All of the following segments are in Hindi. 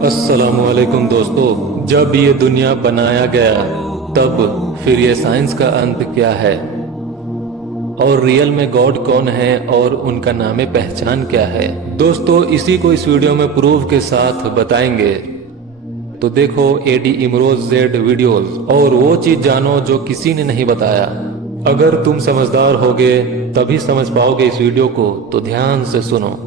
अस्सलामुअलैकुम दोस्तों, जब ये दुनिया बनाया गया तब फिर ये साइंस का अंत क्या है और रियल में गॉड कौन है और उनका नाम पहचान क्या है। दोस्तों, इसी को इस वीडियो में प्रूफ के साथ बताएंगे। तो देखो एडी इमरोज जेड वीडियोस और वो चीज जानो जो किसी ने नहीं बताया। अगर तुम समझदार होगे तभी समझ पाओगे इस वीडियो को, तो ध्यान से सुनो।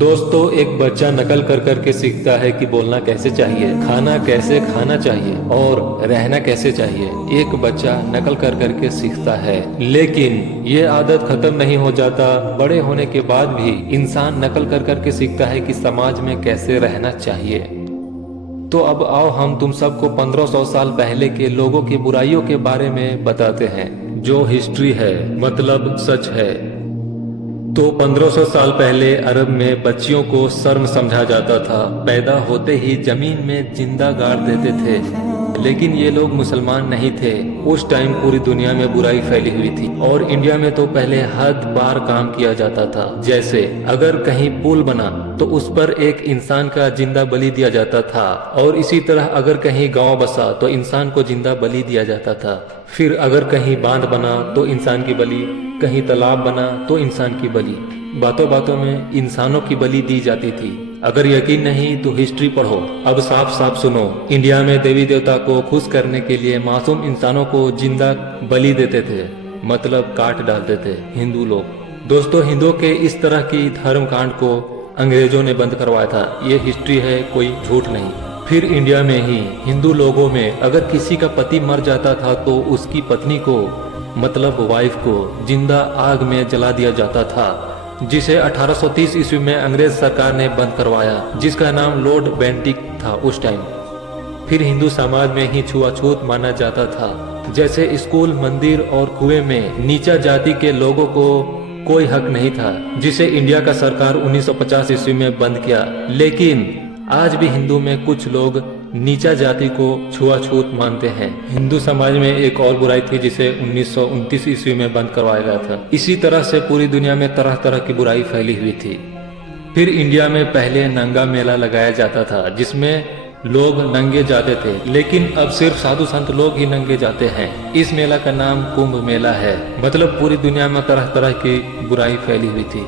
दोस्तों, एक बच्चा नकल कर कर के सीखता है कि बोलना कैसे चाहिए, खाना कैसे खाना चाहिए और रहना कैसे चाहिए। एक बच्चा नकल कर कर के सीखता है, लेकिन ये आदत खत्म नहीं हो जाता। बड़े होने के बाद भी इंसान नकल कर कर के सीखता है कि समाज में कैसे रहना चाहिए। तो अब आओ हम तुम सबको 1500 साल पहले के लोगों की बुराइयों के बारे में बताते हैं, जो हिस्ट्री है, मतलब सच है। तो 1500 साल पहले अरब में बच्चियों को शर्म समझा जाता था। पैदा होते ही जमीन में जिंदा गाड़ देते थे। लेकिन ये लोग मुसलमान नहीं थे। उस टाइम पूरी दुनिया में बुराई फैली हुई थी और इंडिया में तो पहले हद पार काम किया जाता था। जैसे अगर कहीं पुल बना तो उस पर एक इंसान का जिंदा बलि दिया जाता था, और इसी तरह अगर कहीं गांव बसा तो इंसान को जिंदा बलि दिया जाता था। फिर अगर कहीं बांध बना तो इंसान की बलि, कहीं तालाब बना तो इंसान की बलि। बातों बातों में इंसानों की बलि दी जाती थी। अगर यकीन नहीं तो हिस्ट्री पढ़ो। अब साफ साफ सुनो, इंडिया में देवी देवता को खुश करने के लिए मासूम इंसानों को जिंदा बलि देते थे, मतलब काट डालते थे हिंदू लोग। दोस्तों, हिंदुओं के इस तरह की धर्म कांड को अंग्रेजों ने बंद करवाया था। ये हिस्ट्री है, कोई झूठ नहीं। फिर इंडिया में ही हिंदू लोगों में अगर किसी का पति मर जाता था तो उसकी पत्नी को, मतलब वाइफ को, जिंदा आग में जला दिया जाता था, जिसे 1830 ईस्वी में अंग्रेज सरकार ने बंद करवाया, जिसका नाम लॉर्ड बेंटिक था उस टाइम। फिर हिंदू समाज में ही छुआछूत माना जाता था। जैसे स्कूल, मंदिर और कुएं में नीचा जाति के लोगों को कोई हक नहीं था, जिसे इंडिया का सरकार 1950 ईस्वी में बंद किया। लेकिन आज भी हिंदू में कुछ लोग नीचा जाति को छुआछूत मानते हैं। हिंदू समाज में एक और बुराई थी जिसे 1929 ईस्वी में बंद करवाया गया था। इसी तरह से पूरी दुनिया में तरह तरह की बुराई फैली हुई थी। फिर इंडिया में पहले नंगा मेला लगाया जाता था, जिसमें लोग नंगे जाते थे, लेकिन अब सिर्फ साधु संत लोग ही नंगे जाते हैं। इस मेला का नाम कुंभ मेला है। मतलब पूरी दुनिया में तरह तरह की बुराई फैली हुई थी।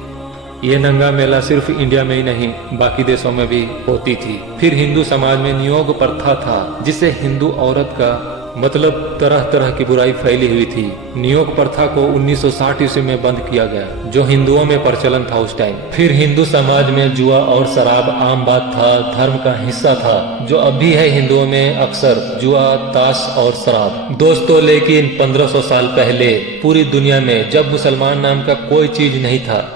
ये नंगा मेला सिर्फ इंडिया में ही नहीं, बाकी देशों में भी होती थी। फिर हिंदू समाज में नियोग प्रथा था, जिसे हिंदू औरत का, मतलब तरह तरह की बुराई फैली हुई थी। नियोग प्रथा को 1960 ईस्वी में बंद किया गया, जो हिंदुओं में प्रचलन था उस टाइम। फिर हिंदू समाज में जुआ और शराब आम बात था, धर्म का हिस्सा था, जो अब भी है हिंदुओं में अक्सर, जुआ, ताश और शराब। दोस्तों, लेकिन 1500 साल पहले पूरी दुनिया में जब मुसलमान नाम का कोई चीज नहीं था,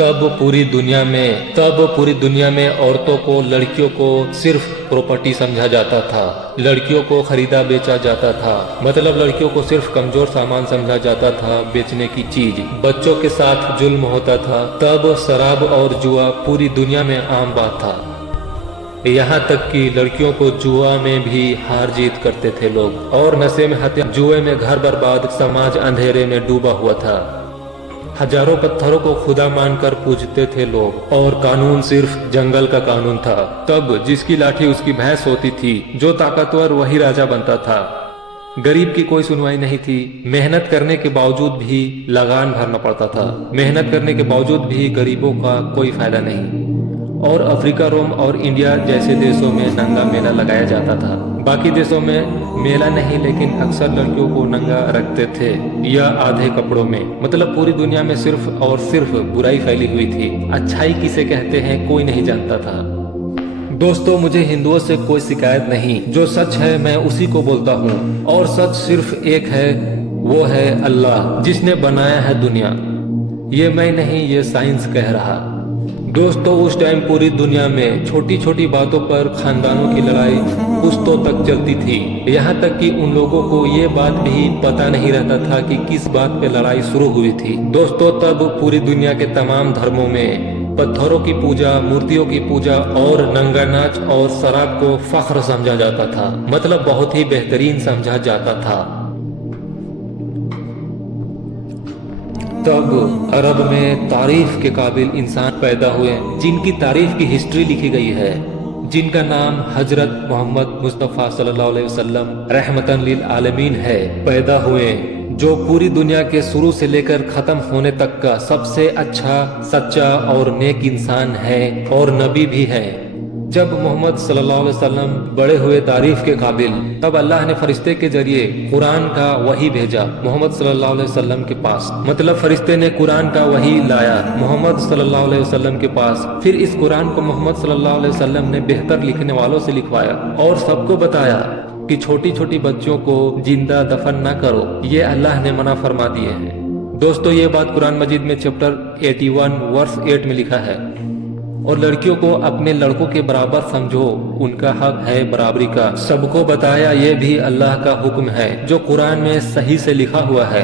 तब पूरी दुनिया में औरतों को, लड़कियों को सिर्फ प्रॉपर्टी समझा जाता था। लड़कियों को खरीदा बेचा जाता था, मतलब लड़कियों को सिर्फ कमजोर सामान समझा जाता था, बेचने की चीज। बच्चों के साथ जुल्म होता था। तब शराब और जुआ पूरी दुनिया में आम बात था। यहाँ तक कि लड़कियों को जुआ में भी हार जीत करते थे लोग, और नशे में हत्या, जुए में घर बर्बाद, समाज अंधेरे में डूबा हुआ था। हजारों पत्थरों को खुदा मानकर पूजते थे लोग, और कानून सिर्फ जंगल का कानून था। तब जिसकी लाठी उसकी भैंस होती थी, जो ताकतवर वही राजा बनता था। गरीब की कोई सुनवाई नहीं थी। मेहनत करने के बावजूद भी लगान भरना पड़ता था। मेहनत करने के बावजूद भी गरीबों का कोई फायदा नहीं। और अफ्रीका, रोम और इंडिया जैसे देशों में नंगा मेला लगाया जाता था। बाकी देशों में मेला नहीं, लेकिन अक्सर लड़कियों को नंगा रखते थे या आधे कपड़ों में। मतलब पूरी दुनिया में सिर्फ और सिर्फ बुराई फैली हुई थी। अच्छाई किसे कहते हैं कोई नहीं जानता था। दोस्तों, मुझे हिंदुओं से कोई शिकायत नहीं। जो सच है मैं उसी को बोलता हूँ, और सच सिर्फ एक है, वो है अल्लाह, जिसने बनाया है दुनिया। ये मैं नहीं, ये साइंस कह रहा। दोस्तों, उस टाइम पूरी दुनिया में छोटी छोटी बातों पर खानदानों की लड़ाई पुश्तों तक चलती थी। यहाँ तक कि उन लोगों को ये बात भी पता नहीं रहता था कि किस बात पे लड़ाई शुरू हुई थी। दोस्तों, तब पूरी दुनिया के तमाम धर्मों में पत्थरों की पूजा, मूर्तियों की पूजा और नंगा नाच और शराब को फख्र समझा जाता था। मतलब बहुत ही बेहतरीन समझा जाता था। तब अरब में तारीफ के काबिल इंसान पैदा हुए, जिनकी तारीफ की हिस्ट्री लिखी गई है, जिनका नाम हजरत मोहम्मद मुस्तफ़ा सल्लल्लाहु अलैहि वसल्लम रहमतन लिल आलमीन है, पैदा हुए, जो पूरी दुनिया के शुरू से लेकर खत्म होने तक का सबसे अच्छा, सच्चा और नेक इंसान है और नबी भी है। जब मोहम्मद सल्लल्लाहु अलैहि वसल्लम बड़े हुए तारीफ के काबिल, तब अल्लाह ने फरिश्ते के जरिए कुरान का वही भेजा मोहम्मद सल्लल्लाहु अलैहि वसल्लम के पास। मतलब फरिश्ते ने कुरान का वही लाया मोहम्मद सल्लल्लाहु अलैहि वसल्लम के पास। फिर इस कुरान को मोहम्मद सल्लल्लाहु अलैहि वसल्लम ने बेहतर लिखने वालों से लिखवाया और सबको बताया कि छोटी छोटी बच्चियों को जिंदा दफन न करो, ये अल्लाह ने मना फरमा दिए हैं। दोस्तों, ये बात कुरान मजीद में चैप्टर 81 वर्स 8 में लिखा है। और लड़कियों को अपने लड़कों के बराबर समझो, उनका हक है बराबरी का। सबको बताया ये भी अल्लाह का हुक्म है जो कुरान में सही से लिखा हुआ है।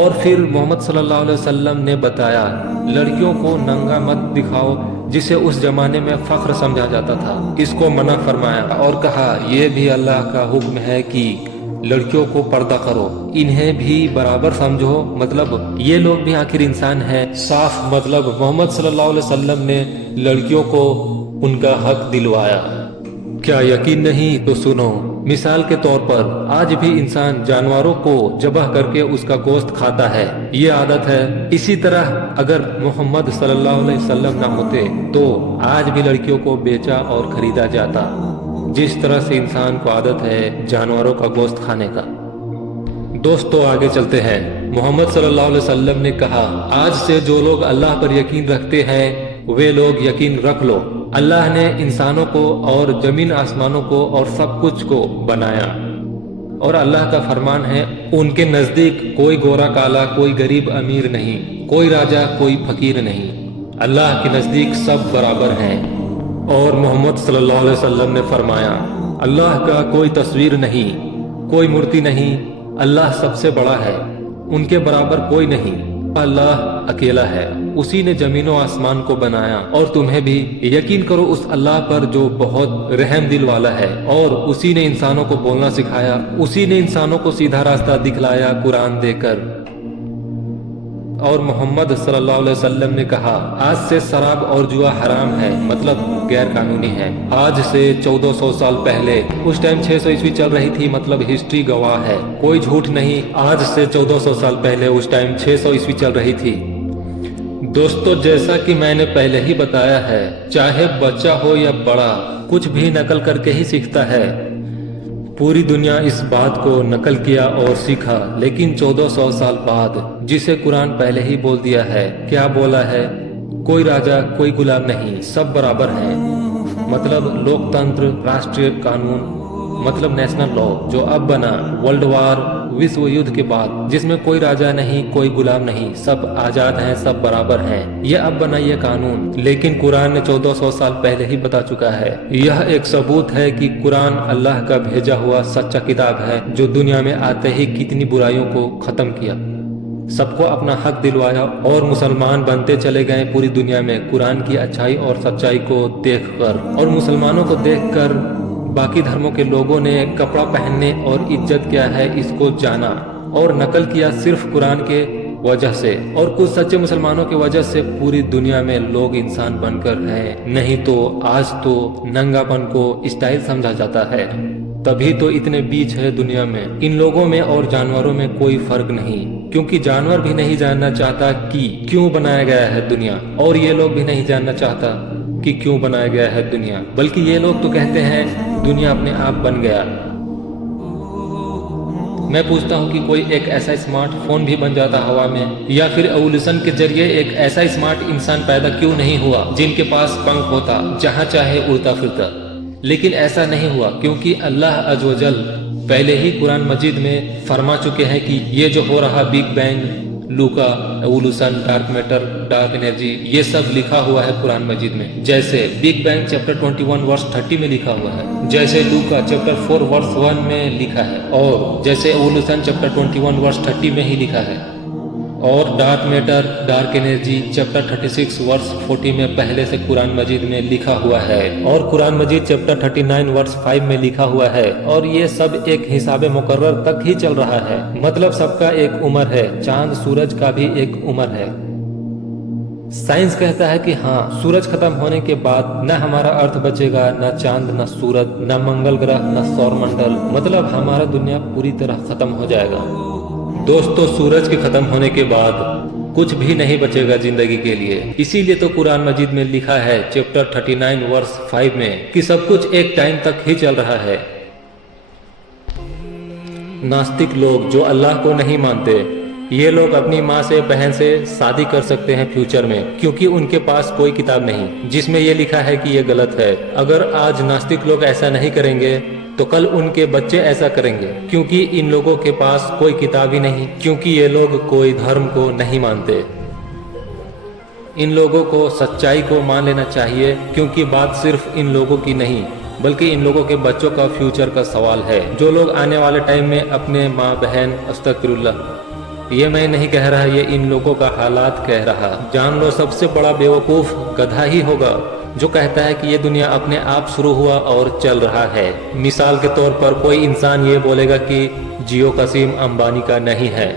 और फिर मोहम्मद सल्लल्लाहु अलैहि वसल्लम ने बताया लड़कियों को नंगा मत दिखाओ, जिसे उस जमाने में फख्र समझा जाता था, इसको मना फरमाया और कहा यह भी अल्लाह का हुक्म है कि लड़कियों को पर्दा करो, इन्हें भी बराबर समझो। मतलब ये लोग भी आखिर इंसान हैं। साफ मतलब मोहम्मद सल्लल्लाहु अलैहि वसल्लम ने लड़कियों को उनका हक दिलवाया। क्या यकीन नहीं तो सुनो, मिसाल के तौर पर आज भी इंसान जानवरों को जबह करके उसका गोश्त खाता है, ये आदत है। इसी तरह अगर मोहम्मद सल्लल्लाहु अलैहि वसल्लम ना होते तो आज भी लड़कियों को बेचा और खरीदा जाता, जिस तरह से इंसान को आदत है जानवरों का गोश्त खाने का। दोस्तों, आगे चलते हैं। मोहम्मद सल्लल्लाहु अलैहि वसल्लम ने कहा आज से जो लोग अल्लाह पर यकीन रखते हैं वे लोग यकीन रख लो, अल्लाह ने इंसानों को और जमीन आसमानों को और सब कुछ को बनाया। और अल्लाह का फरमान है उनके नजदीक कोई गोरा काला, कोई गरीब अमीर नहीं, कोई राजा कोई फकीर नहीं, अल्लाह के नजदीक सब बराबर हैं। और मोहम्मद सल्लल्लाहु अलैहि वसल्लम ने फरमाया अल्लाह का कोई तस्वीर नहीं, कोई मूर्ति नहीं, अल्लाह सबसे बड़ा है, उनके बराबर कोई नहीं, अल्लाह अकेला है, उसी ने जमीनों आसमान को बनाया। और तुम्हें भी यकीन करो उस अल्लाह पर जो बहुत रहम दिल वाला है, और उसी ने इंसानों को बोलना सिखाया, उसी ने इंसानों को सीधा रास्ता दिखलाया कुरान देकर। और मोहम्मद सल्लल्लाहु अलैहि वसल्लम ने कहा आज से शराब और जुआ हराम है, मतलब गैर कानूनी है। आज से 1400 साल पहले, उस टाइम 600 ईस्वी चल रही थी, मतलब हिस्ट्री गवाह है, कोई झूठ नहीं। आज से 1400 साल पहले, उस टाइम 600 ईस्वी चल रही थी। दोस्तों, जैसा कि मैंने पहले ही बताया है, चाहे बच्चा हो या बड़ा, कुछ भी नकल करके ही सीखता है। पूरी दुनिया इस बात को नकल किया और सीखा, लेकिन 1400 साल बाद जिसे कुरान पहले ही बोल दिया है, क्या बोला है? कोई राजा कोई गुलाम नहीं, सब बराबर हैं। मतलब लोकतंत्र, राष्ट्रीय कानून, मतलब नेशनल लॉ जो अब बना वर्ल्ड वार, विश्व युद्ध के बाद, जिसमें कोई राजा नहीं कोई गुलाम नहीं, सब आजाद हैं, सब बराबर हैं, ये अब बना ये कानून। लेकिन कुरान ने 1400 साल पहले ही बता चुका है। यह एक सबूत है कि कुरान अल्लाह का भेजा हुआ सच्चा किताब है जो दुनिया में आते ही कितनी बुराइयों को खत्म किया, सबको अपना हक दिलवाया और मुसलमान बनते चले गए पूरी दुनिया में कुरान की अच्छाई और सच्चाई को देखकर। और मुसलमानों को देखकर बाकी धर्मों के लोगों ने कपड़ा पहनने और इज्जत क्या है इसको जाना और नकल किया सिर्फ कुरान के वजह से। और कुछ सच्चे मुसलमानों की वजह से पूरी दुनिया में लोग इंसान बनकर हैं, नहीं तो आज तो नंगापन को स्टाइल समझा जाता है। तभी तो इतने बीच है दुनिया में। इन लोगों में और जानवरों में कोई फर्क नहीं, क्योंकि जानवर भी नहीं जानना चाहता कि क्यों बनाया गया है दुनिया, और ये लोग भी नहीं जानना चाहता कि क्यों बनाया गया है दुनिया, बल्कि ये लोग तो कहते हैं दुनिया अपने आप बन गया। मैं पूछता हूँ कि कोई एक ऐसा स्मार्टफोन भी बन जाता हवा में, या फिर एवोल्यूशन के जरिए एक ऐसा स्मार्ट इंसान पैदा क्यों नहीं हुआ जिनके पास पंख होता, जहाँ चाहे उड़ता फिरता। लेकिन ऐसा नहीं हुआ, क्योंकि अल्लाह अज़्वजल पहले ही कुरान मजीद में फरमा चुके हैं कि ये जो हो रहा बिग बैंग, लूका, evolution, dark matter, dark energy, ये सब लिखा हुआ है कुरान मजीद में। जैसे बिग बैंग चैप्टर 21 वर्स 30 में लिखा हुआ है, जैसे लूका चैप्टर 4 वर्स 1 में लिखा है, और जैसे एवोल्यूशन चैप्टर 21 वर्स 30 में ही लिखा है। और dark matter, dark energy chapter 36 verse 40 में पहले से कुरान मजीद में लिखा हुआ है, और कुरान मजीद चैप्टर 39 वर्स 5 में लिखा हुआ है। और ये सब एक हिसाब मुकर्रर तक ही चल रहा है, मतलब सबका एक उम्र है, चांद सूरज का भी एक उम्र है। साइंस कहता है कि हाँ, सूरज खत्म होने के बाद न हमारा अर्थ बचेगा, न चांद, न सूरज, न मंगल ग्रह, न सौरमंडल, मतलब हमारा दुनिया पूरी तरह खत्म हो जाएगा। दोस्तों, सूरज के खत्म होने के बाद कुछ भी नहीं बचेगा जिंदगी के लिए। इसीलिए तो कुरान मजीद में लिखा है चैप्टर 39 वर्स 5 में कि सब कुछ एक टाइम तक ही चल रहा है। नास्तिक लोग जो अल्लाह को नहीं मानते, ये लोग अपनी माँ से, बहन से शादी कर सकते हैं फ्यूचर में, क्योंकि उनके पास कोई किताब नहीं जिसमें ये लिखा है कि ये गलत है। अगर आज नास्तिक लोग ऐसा नहीं करेंगे तो कल उनके बच्चे ऐसा करेंगे, क्योंकि इन लोगों के पास कोई किताब ही नहीं, क्योंकि ये लोग कोई धर्म को नहीं मानते। इन लोगों को सच्चाई को मान लेना चाहिए, क्योंकि बात सिर्फ इन लोगों की नहीं बल्कि इन लोगों के बच्चों का फ्यूचर का सवाल है, जो लोग आने वाले टाइम में अपने माँ बहन, अस्तगफिरुल्लाह, ये मैं नहीं कह रहा, ये इन लोगों का हालात कह रहा। जान लो, सबसे बड़ा बेवकूफ गधा ही होगा जो कहता है कि ये दुनिया अपने आप शुरू हुआ और चल रहा है। मिसाल के तौर पर कोई इंसान ये बोलेगा कि जियो कासिम अंबानी का नहीं है,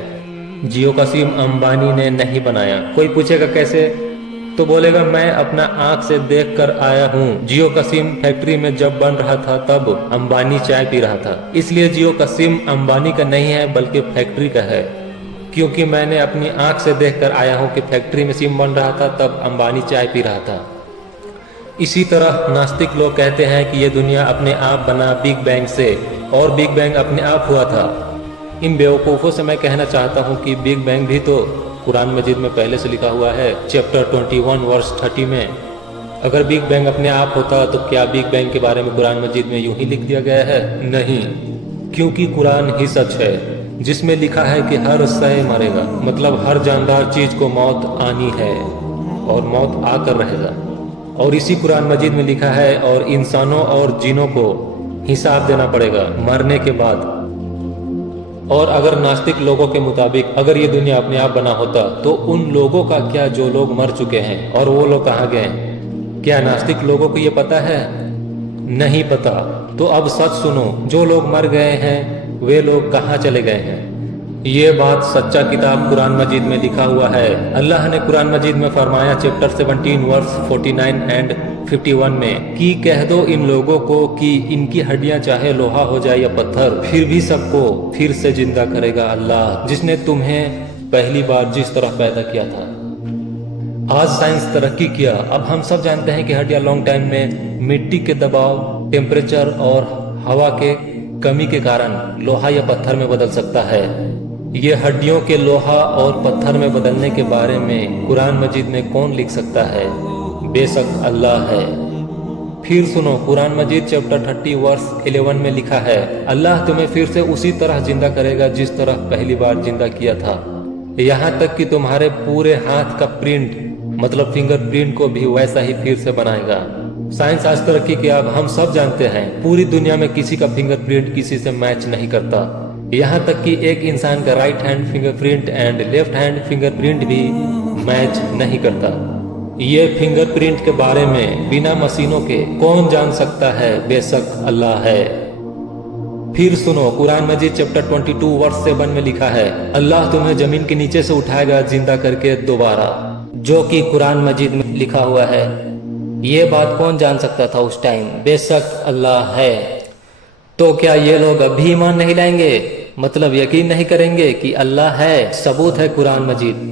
जियो कासिम अंबानी ने नहीं बनाया। कोई पूछेगा कैसे, तो बोलेगा मैं अपना आंख से देख कर आया हूँ। जियो कासिम फैक्ट्री में जब बन रहा था तब अंबानी चाय पी रहा था, इसलिए जियो कासिम अंबानी का नहीं है बल्कि फैक्ट्री का है, क्योंकि मैंने अपनी आंख से देख कर आया हूँ कि फैक्ट्री में सिम बन रहा था तब अंबानी चाय पी रहा था। इसी तरह नास्तिक लोग कहते हैं कि ये दुनिया अपने आप बना बिग बैंग से, और बिग बैंग अपने आप हुआ था। इन बेवकूफ़ों से मैं कहना चाहता हूँ कि बिग बैंग भी तो कुरान मजीद में पहले से लिखा हुआ है चैप्टर 21 वर्स 30 में। अगर बिग बैंग अपने आप होता तो क्या बिग बैंग के बारे में कुरान मजीद में यूं ही लिख दिया गया है? नहीं, क्योंकि कुरान ही सच है, जिसमें लिखा है कि हर शय मरेगा, मतलब हर जानदार चीज को मौत आनी है और मौत आकर रहेगा। और इसी कुरान मजीद में लिखा है और इंसानों और जिनों को हिसाब देना पड़ेगा मरने के बाद। और अगर नास्तिक लोगों के मुताबिक अगर ये दुनिया अपने आप बना होता तो उन लोगों का क्या जो लोग मर चुके हैं, और वो लोग कहाँ गए? क्या नास्तिक लोगों को ये पता है? नहीं पता। तो अब सच सुनो, जो लोग मर गए हैं वे लोग कहाँ चले गए हैं? ये बात सच्चा किताब कुरान मजीद में लिखा हुआ है। अल्लाह ने कुरान मजीद में फरमाया चैप्टर 17 वर्स 49 एंड 51 में कि कह दो इन लोगों को कि इनकी हड्डियां चाहे लोहा हो जाए या पत्थर, फिर भी सबको फिर से जिंदा करेगा अल्लाह, जिसने तुम्हें पहली बार जिस तरह पैदा किया था। आज साइंस तरक्की किया, अब हम सब जानते हैं कि हड्डियां लॉन्ग टाइम में मिट्टी के दबाव, टेम्परेचर और हवा के कमी के कारण लोहा या पत्थर में बदल सकता है। ये हड्डियों के लोहा और पत्थर में बदलने के बारे में कुरान मजीद में कौन लिख सकता है? बेशक अल्लाह है। फिर सुनो, कुरान मजीद चैप्टर 30 वर्स 11 में लिखा है अल्लाह तुम्हें फिर से उसी तरह जिंदा करेगा जिस तरह पहली बार जिंदा किया था, यहाँ तक कि तुम्हारे पूरे हाथ का प्रिंट मतलब फिंगरप्रिंट को भी वैसा ही फिर से बनाएगा। साइंस आज तरक्की किया, अब हम सब जानते हैं पूरी दुनिया में किसी का फिंगरप्रिंट किसी से मैच नहीं करता। यहाँ तक कि एक इंसान का right hand fingerprint and left hand fingerprint भी मैच नहीं करता। ये फिंगरप्रिंट के बारे में बिना मशीनों के कौन जान सकता है? बेशक अल्लाह है। फिर सुनो, कुरान मजीद चैप्टर 22 वर्स 7 में लिखा है अल्लाह तुम्हें जमीन के नीचे से उठाएगा जिंदा करके दोबारा, जो कि कुरान मजीद में लिखा हुआ है। ये बात कौन जान सकता था उस टाइम? बेशक अल्लाह है। तो क्या ये लोग अभी ईमान नहीं लाएंगे, मतलब यकीन नहीं करेंगे कि अल्लाह है? सबूत है कुरान मजीद।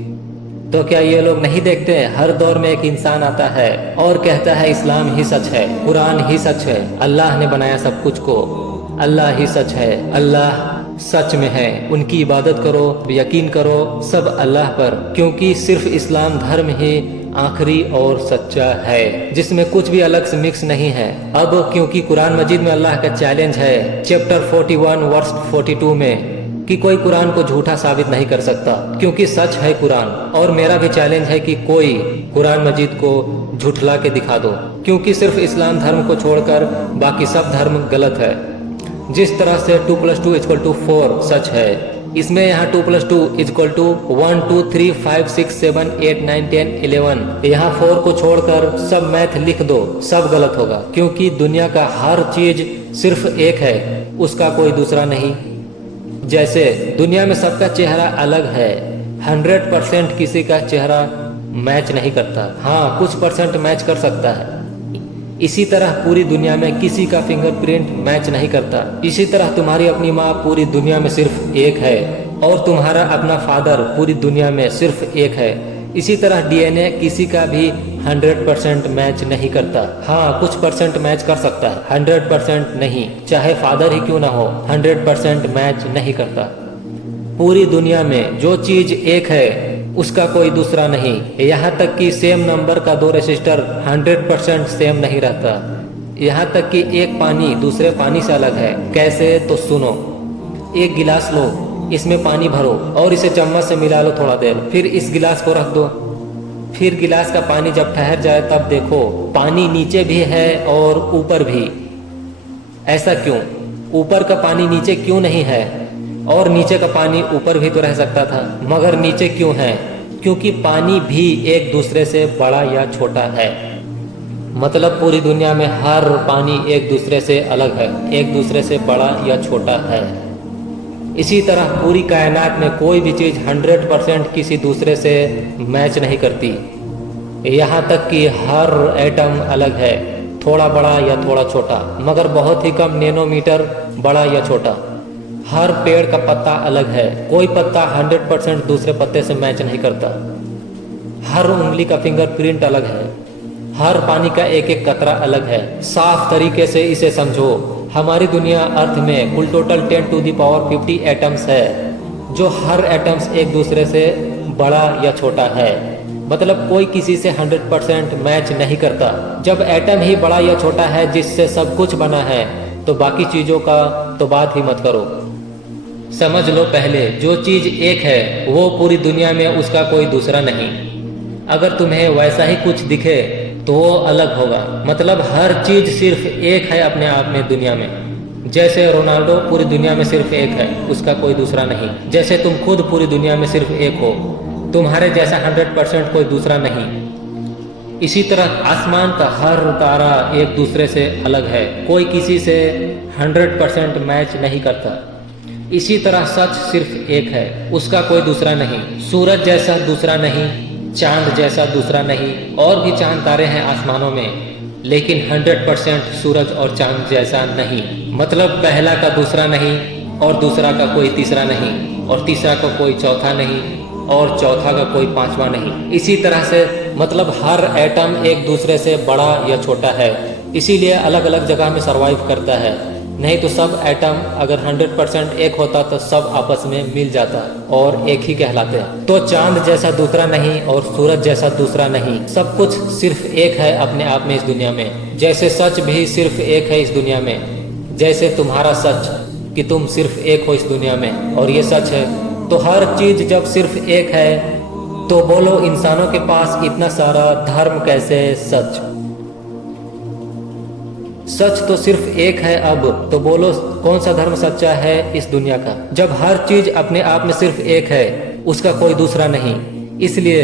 तो क्या ये लोग नहीं देखते हर दौर में एक इंसान आता है और कहता है इस्लाम ही सच है, कुरान ही सच है, अल्लाह ने बनाया सब कुछ को, अल्लाह ही सच है, अल्लाह सच में है, उनकी इबादत करो, यकीन करो सब अल्लाह पर, क्योंकि सिर्फ इस्लाम धर्म ही आखिरी और सच्चा है जिसमें कुछ भी अलग से मिक्स नहीं है। अब क्योंकि कुरान मजीद में अल्लाह का चैलेंज है चैप्टर 41 वर्स 42 में कि कोई कुरान को झूठा साबित नहीं कर सकता, क्योंकि सच है कुरान। और मेरा भी चैलेंज है कि कोई कुरान मजीद को झूठला के दिखा दो, क्योंकि सिर्फ इस्लाम धर्म को छोड़कर बाकी सब धर्म गलत है। जिस तरह से 2 + 2 = 4 सच है, इसमें यहाँ 2 + 2 = 1 2 3 5 6 7 8 9 10 11, यहाँ 4 को छोड़कर सब मैथ लिख दो, सब गलत होगा, क्योंकि दुनिया का हर चीज सिर्फ एक है, उसका कोई दूसरा नहीं। जैसे दुनिया में सबका चेहरा अलग है, 100% किसी का चेहरा मैच नहीं करता। हाँ, कुछ परसेंट मैच कर सकता है। इसी तरह पूरी दुनिया में किसी का फिंगरप्रिंट मैच नहीं करता। इसी तरह तुम्हारी अपनी माँ पूरी दुनिया में सिर्फ एक है और तुम्हारा अपना फादर पूरी दुनिया में सिर्फ एक है। इसी तरह डीएनए किसी का भी 100% मैच नहीं करता। हाँ, कुछ परसेंट मैच कर सकता है, 100% नहीं। चाहे फादर ही क्यों ना हो, 100% मैच नहीं करता। पूरी दुनिया में जो चीज एक है उसका कोई दूसरा नहीं। यहाँ तक कि सेम नंबर का दो रेसिस्टर 100% सेम नहीं रहता। यहाँ तक कि एक पानी दूसरे पानी से अलग है। कैसे? तो सुनो, एक गिलास लो, इसमें पानी भरो और इसे चम्मच से मिला लो थोड़ा देर, फिर इस गिलास को रख दो। फिर गिलास का पानी जब ठहर जाए तब देखो पानी नीचे भी है और ऊपर भी। ऐसा क्यों? ऊपर का पानी नीचे क्यों नहीं है? और नीचे का पानी ऊपर भी तो रह सकता था, मगर नीचे क्यों है? क्योंकि पानी भी एक दूसरे से बड़ा या छोटा है। मतलब पूरी दुनिया में हर पानी एक दूसरे से अलग है, एक दूसरे से बड़ा या छोटा है। इसी तरह पूरी कायनात में कोई भी चीज़ 100% किसी दूसरे से मैच नहीं करती। यहाँ तक कि हर एटम अलग है, थोड़ा बड़ा या थोड़ा छोटा, मगर बहुत ही कम नैनोमीटर बड़ा या छोटा। हर पेड़ का पत्ता अलग है, कोई पत्ता 100% दूसरे पत्ते से मैच नहीं करता। हर उंगली का फिंगरप्रिंट अलग है, हर पानी का एक एक कतरा अलग है। साफ तरीके से इसे समझो, हमारी दुनिया अर्थ में कुल टोटल 10⁻50 एटम्स है, जो हर एटम्स एक दूसरे से बड़ा या छोटा है। मतलब कोई किसी से 100% मैच नहीं करता। जब एटम ही बड़ा या छोटा है जिससे सब कुछ बना है, तो बाकी चीज़ों का तो बात ही मत करो। समझ लो, पहले जो चीज़ एक है वो पूरी दुनिया में उसका कोई दूसरा नहीं। अगर तुम्हें वैसा ही कुछ दिखे तो वो अलग होगा। मतलब हर चीज सिर्फ एक है अपने आप में दुनिया में। जैसे रोनाल्डो पूरी दुनिया में सिर्फ एक है, उसका कोई दूसरा नहीं। जैसे तुम खुद पूरी दुनिया में सिर्फ एक हो, तुम्हारे जैसा 100% कोई दूसरा नहीं। इसी तरह आसमान का हर तारा एक दूसरे से अलग है, कोई किसी से 100% मैच नहीं करता। इसी तरह सच सिर्फ एक है, उसका कोई दूसरा नहीं। सूरज जैसा दूसरा नहीं, चांद जैसा दूसरा नहीं। और भी चांद तारे हैं आसमानों में, लेकिन 100% सूरज और चांद जैसा नहीं। मतलब पहला का दूसरा नहीं, और दूसरा का कोई तीसरा नहीं, और तीसरा का कोई चौथा नहीं, और चौथा का कोई पांचवा नहीं। इसी तरह से मतलब हर एटम एक दूसरे से बड़ा या छोटा है, इसीलिए अलग अलग जगह में सरवाइव करता है। नहीं तो सब एटम अगर 100% एक होता तो सब आपस में मिल जाता और एक ही कहलाते। तो चांद जैसा दूसरा नहीं और सूरज जैसा दूसरा नहीं, सब कुछ सिर्फ एक है अपने आप में इस दुनिया में। जैसे सच भी सिर्फ एक है इस दुनिया में, जैसे तुम्हारा सच कि तुम सिर्फ एक हो इस दुनिया में और ये सच है। तो हर चीज जब सिर्फ एक है तो बोलो इंसानों के पास इतना सारा धर्म कैसे? सच तो सिर्फ एक है। अब तो बोलो कौन सा धर्म सच्चा है इस दुनिया का? जब हर चीज अपने आप में सिर्फ एक है, उसका कोई दूसरा नहीं, इसलिए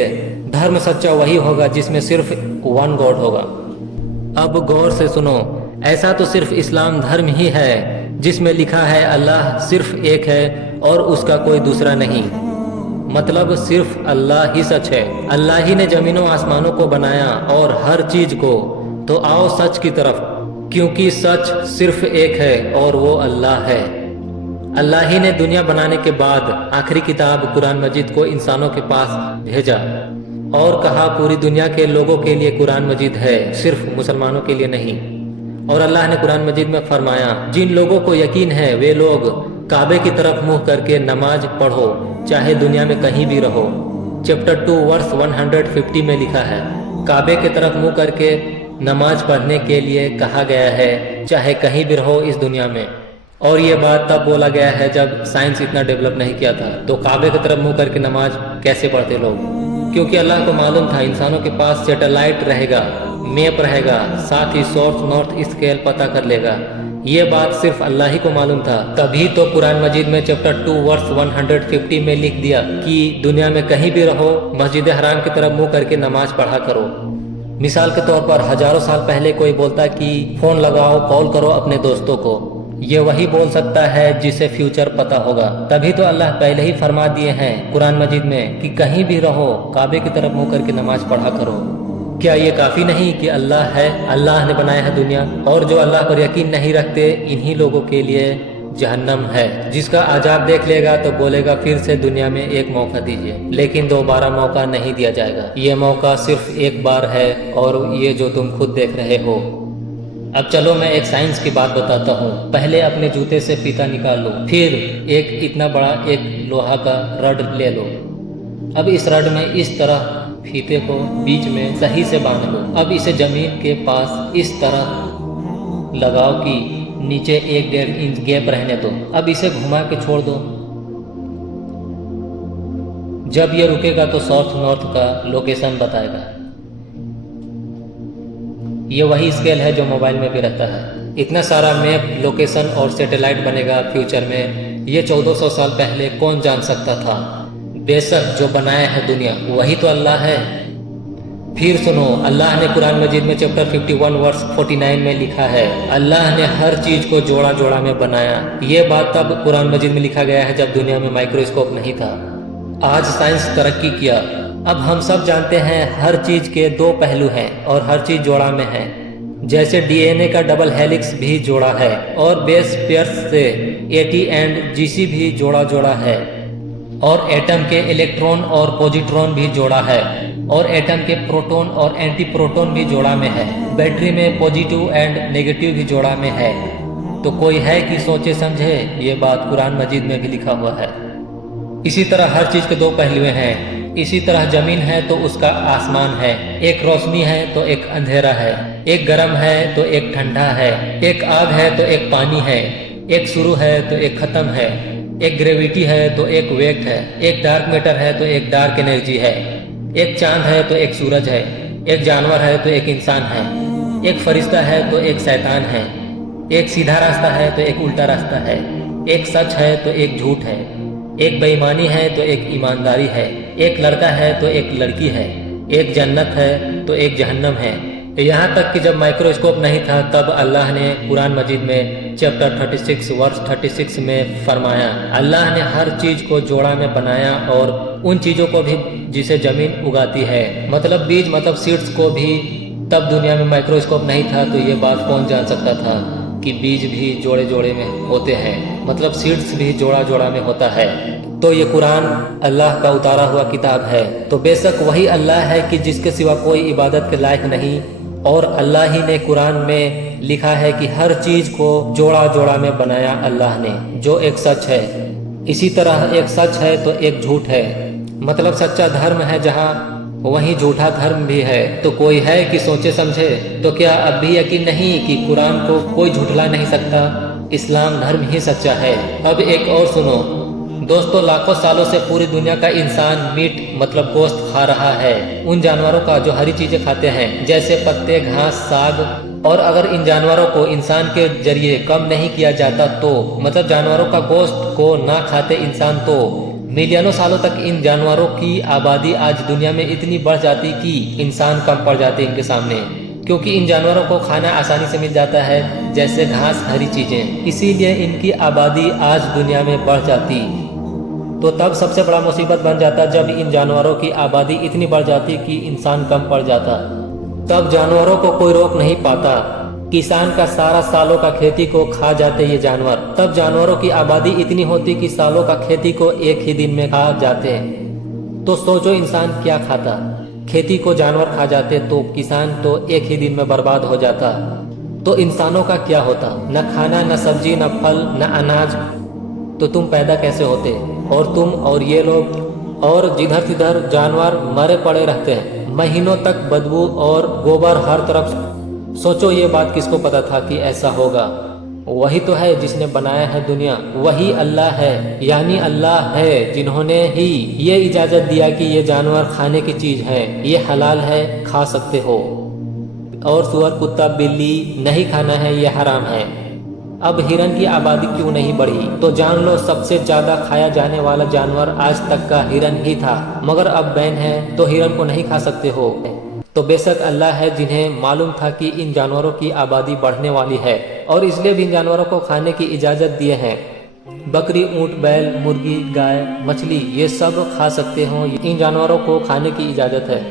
धर्म सच्चा वही होगा जिसमें सिर्फ वन गॉड होगा। अब गौर से सुनो, ऐसा तो सिर्फ इस्लाम धर्म ही है जिसमें लिखा है अल्लाह सिर्फ एक है और उसका कोई दूसरा नहीं। मतलब सिर्फ अल्लाह ही सच है। अल्लाह ही ने जमीनों आसमानों को बनाया और हर चीज को। तो आओ सच की तरफ, क्योंकि सच सिर्फ एक है और वो अल्लाह है। अल्लाह ही ने दुनिया बनाने के बाद आखिरी किताब कुरान मजीद को इंसानों के पास भेजा और कहा पूरी दुनिया के लोगों के लिए कुरान मजीद है, सिर्फ मुसलमानों के लिए नहीं। और अल्लाह ने कुरान मजीद में फरमाया, जिन लोगों को यकीन है वे लोग काबे की तरफ मुंह करके नमाज पढ़ो, चाहे दुनिया में कहीं भी रहो। चैप्टर 2 वर्स 150 में लिखा है, काबे की तरफ मुंह करके नमाज पढ़ने के लिए कहा गया है, चाहे कहीं भी रहो इस दुनिया में। और ये बात तब बोला गया है जब साइंस इतना डेवलप नहीं किया था। तो काबे की तरफ मुंह करके नमाज कैसे पढ़ते लोग? क्योंकि अल्लाह को मालूम था इंसानों के पास सैटेलाइट रहेगा, मैप रहेगा, साथ ही साउथ नॉर्थ स्केल पता कर लेगा। ये बात सिर्फ अल्लाह ही को मालूम था। तभी तो कुरान मजीद में चैप्टर 2 वर्स 150 में लिख दिया कि दुनिया में कहीं भी रहो मस्जिद हराम की तरफ मुंह करके नमाज पढ़ा करो। मिसाल के तौर पर हजारों साल पहले कोई बोलता कि फोन लगाओ, कॉल करो अपने दोस्तों को, ये वही बोल सकता है जिसे फ्यूचर पता होगा। तभी तो अल्लाह पहले ही फरमा दिए हैं कुरान मजीद में कि कहीं भी रहो काबे की तरफ मुंह करके नमाज पढ़ा करो। क्या ये काफ़ी नहीं कि अल्लाह है, अल्लाह ने बनाया है दुनिया, और जो अल्लाह पर यकीन नहीं रखते इन्हीं लोगों के लिए जहन्नम है, जिसका अजाब देख लेगा तो बोलेगा फिर से दुनिया में एक मौका दीजिए, लेकिन दोबारा मौका नहीं दिया जाएगा। ये मौका सिर्फ एक बार है और ये जो तुम खुद देख रहे हो। अब चलो मैं एक साइंस की बात बताता हूँ। पहले अपने जूते से फीता निकाल लो, फिर एक इतना बड़ा एक लोहा का रड ले लो। अब इस रड में इस तरह फीते को बीच में सही से बांध लो। अब इसे जमीन के पास इस तरह लगाओ कि नीचे 1-1.5 इंच गैप रहने दो। अब इसे घुमा के छोड़ दो। जब ये रुकेगा तो साउथ नॉर्थ का लोकेशन बताएगा। ये वही स्केल है जो मोबाइल में भी रहता है। इतना सारा मैप, लोकेशन और सैटेलाइट बनेगा फ्यूचर में, ये 1400 साल पहले कौन जान सकता था। बेशक जो बनाया है दुनिया वही तो अल्लाह है। फिर सुनो, अल्लाह ने कुरान मजीद में चैप्टर 51 वर्स 49 में लिखा है, अल्लाह ने हर चीज को जोड़ा जोड़ा में बनाया। ये बात तब कुरान मजीद में लिखा गया है जब दुनिया में माइक्रोस्कोप नहीं था। आज साइंस तरक्की किया। अब हम सब जानते हैं हर चीज के 2 पहलू हैं और हर चीज जोड़ा में है। जैसे डीएनए का डबल हेलिक्स भी जोड़ा है और बेस पेयर्स से एटी एंड जीसी भी जोड़ा जोड़ा है, और एटम के इलेक्ट्रॉन और पॉजिट्रॉन भी जोड़ा है, और एटम के प्रोटॉन और एंटी प्रोटॉन भी जोड़ा में है। बैटरी में पॉजिटिव एंड नेगेटिव भी जोड़ा में है। तो कोई है कि सोचे समझे, ये बात कुरान मजीद में भी लिखा हुआ है। इसी तरह हर चीज के 2 पहलू हैं। इसी तरह जमीन है तो उसका आसमान है, एक रोशनी है तो एक अंधेरा है, एक गर्म है तो एक ठंडा है, एक आग है तो एक पानी है, एक शुरू है तो एक खत्म है, एक ग्रेविटी है तो एक वेट है, एक डार्क मैटर है तो एक डार्क एनर्जी है, एक चांद है तो एक सूरज है, एक जानवर है तो एक इंसान है, एक फरिश्ता है तो एक शैतान है, एक सीधा रास्ता है तो एक उल्टा रास्ता है, एक सच है तो एक झूठ है, एक बेईमानी है तो एक ईमानदारी है, एक लड़का है तो एक लड़की है, एक जन्नत है तो एक जहन्नम है। यहाँ तक कि जब माइक्रोस्कोप नहीं था तब अल्लाह ने कुरान मजीद में चैप्टर 36 वर्स 36 में फरमाया, अल्लाह ने हर चीज को जोड़ा में बनाया और उन चीजों को भी जिसे जमीन उगाती है, मतलब बीज, मतलब सीड्स को भी। तब दुनिया में माइक्रोस्कोप नहीं था तो ये बात कौन जान सकता था कि बीज भी जोड़े जोड़े में होते हैं, मतलब सीड्स भी जोड़ा जोड़ा में होता है। तो ये कुरान अल्लाह का उतारा हुआ किताब है। तो बेशक वही अल्लाह है कि जिसके सिवा कोई इबादत के लायक नहीं, और अल्लाह ही ने कुरान में लिखा है कि हर चीज को जोड़ा जोड़ा में बनाया अल्लाह ने, जो एक सच है। इसी तरह एक सच है तो एक झूठ है, मतलब सच्चा धर्म है जहाँ वहीं झूठा धर्म भी है। तो कोई है कि सोचे समझे। तो क्या अब भी यकीन नहीं कि कुरान को कोई झूठला नहीं सकता, इस्लाम धर्म ही सच्चा है। अब एक और सुनो दोस्तों, लाखों सालों से पूरी दुनिया का इंसान मीट मतलब गोश्त खा रहा है, उन जानवरों का जो हरी चीजें खाते हैं जैसे पत्ते, घास, साग। और अगर इन जानवरों को इंसान के जरिए कम नहीं किया जाता तो, मतलब जानवरों का गोश्त को ना खाते इंसान, तो मिलियनों सालों तक इन जानवरों की आबादी आज दुनिया में इतनी बढ़ जाती कि इंसान कम पड़ जाते इनके सामने, क्योंकि इन जानवरों को खाना आसानी से मिल जाता है जैसे घास, हरी चीजें, इसीलिए इनकी आबादी आज दुनिया में बढ़ जाती। तो तब सबसे बड़ा मुसीबत बन जाता जब इन जानवरों की आबादी इतनी बढ़ जाती कि इंसान कम पड़ जाता। तब जानवरों को कोई रोक नहीं पाता, किसान का सारा सालों का खेती को खा जाते ये जानवर। तब जानवरों की आबादी इतनी होती कि सालों का खेती को एक ही दिन में खा जाते। तो सोचो इंसान क्या खाता, खेती को जानवर खा जाते तो किसान तो एक ही दिन में बर्बाद हो जाता। तो इंसानों का क्या होता, न खाना, न सब्जी, न फल, न अनाज, तो तुम पैदा कैसे होते। और तुम और ये लोग और जिधर तिधर जानवर मरे पड़े रहते हैं, महीनों तक बदबू और गोबर हर तरफ। सोचो ये बात किसको पता था कि ऐसा होगा। वही तो है जिसने बनाया है दुनिया, वही अल्लाह है, यानी अल्लाह है जिन्होंने ही ये इजाज़त दिया कि ये जानवर खाने की चीज़ है, ये हलाल है, खा सकते हो, और सुअर, कुत्ता, बिल्ली नहीं खाना है, ये हराम है। अब हिरन की आबादी क्यों नहीं बढ़ी, तो जान लो सबसे ज़्यादा खाया जाने वाला जानवर आज तक का हिरन ही था, मगर अब बैन है तो हिरन को नहीं खा सकते हो। तो बेशक अल्लाह है जिन्हें मालूम था कि इन जानवरों की आबादी बढ़ने वाली है, और इसलिए भी इन जानवरों को खाने की इजाज़त दिए हैं। बकरी, ऊंट, बैल, मुर्गी, गाय, मछली ये सब खा सकते हो, इन जानवरों को खाने की इजाज़त है।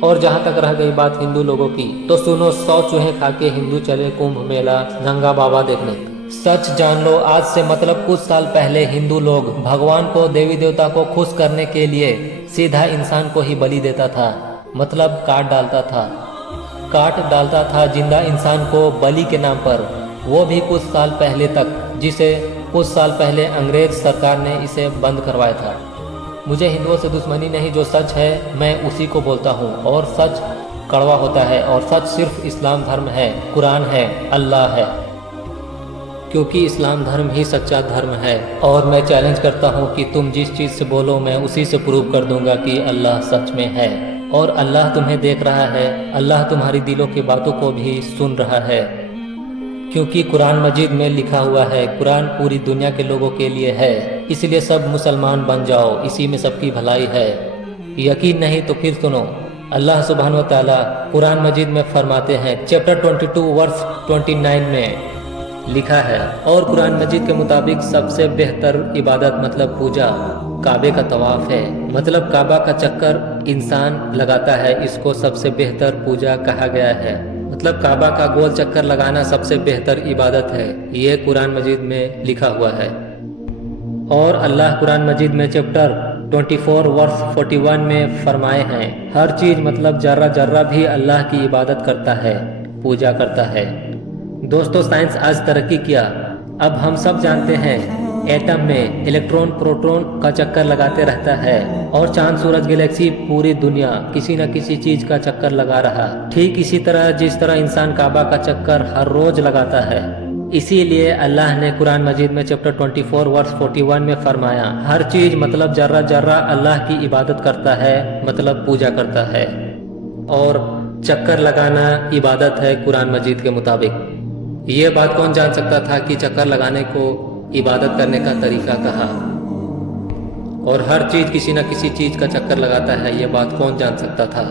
और जहाँ तक रह गई बात हिंदू लोगों की, तो सुनो, 100 चूहे खा के हिंदू चले कुंभ मेला नंगा बाबा देखने। सच जान लो, आज से मतलब कुछ साल पहले हिंदू लोग भगवान को, देवी देवता को खुश करने के लिए सीधा इंसान को ही बलि देता था, मतलब काट डालता था जिंदा इंसान को बलि के नाम पर, वो भी कुछ साल पहले तक, जिसे कुछ साल पहले अंग्रेज सरकार ने इसे बंद करवाया था। मुझे हिंदुओं से दुश्मनी नहीं, जो सच है मैं उसी को बोलता हूँ, और सच कड़वा होता है, और सच सिर्फ इस्लाम धर्म है, कुरान है, अल्लाह है, क्योंकि इस्लाम धर्म ही सच्चा धर्म है। और मैं चैलेंज करता हूँ कि तुम जिस चीज़ से बोलो मैं उसी से प्रूव कर दूंगा कि अल्लाह सच में है, और अल्लाह तुम्हें देख रहा है, अल्लाह तुम्हारी दिलों की बातों को भी सुन रहा है, क्योंकि कुरान मजीद में लिखा हुआ है, कुरान पूरी दुनिया के लोगों के लिए है, इसलिए सब मुसलमान बन जाओ, इसी में सबकी भलाई है। यकीन नहीं तो फिर सुनो, अल्लाह सुब्हानहू व तआला कुरान मजीद में फरमाते हैं, चैप्टर 22 वर्स 29 में लिखा है, और कुरान मजीद के मुताबिक सबसे बेहतर इबादत मतलब पूजा काबे का तवाफ है, मतलब काबा का चक्कर इंसान लगाता है, इसको सबसे बेहतर पूजा कहा गया है, मतलब काबा का गोल चक्कर लगाना सबसे बेहतर इबादत है, ये कुरान मजीद में लिखा हुआ है। और अल्लाह कुरान मजीद में चैप्टर 24 वर्स 41 में फरमाए हैं, हर चीज़ मतलब जर्रा जर्रा भी अल्लाह की इबादत करता है, पूजा करता है। दोस्तों, साइंस आज तरक्की किया, अब हम सब जानते हैं एटम में इलेक्ट्रॉन प्रोटॉन का चक्कर लगाते रहता है, और चांद, सूरज, गैलेक्सी, पूरी दुनिया किसी न किसी चीज का चक्कर लगा रहा। ठीक इसी तरह जिस तरह इंसान काबा का चक्कर हर रोज लगाता है, इसीलिए अल्लाह ने कुरान मजीद में चैप्टर 24 वर्स 41 में फरमाया, हर चीज मतलब जर्रा जर्रा अल्लाह की इबादत करता है, मतलब पूजा करता है, और चक्कर लगाना इबादत है कुरान मजीद के मुताबिक। ये बात कौन जान सकता था कि चक्कर लगाने को इबादत करने का तरीका कहा, और हर चीज किसी न किसी चीज का चक्कर लगाता है, ये बात कौन जान सकता था।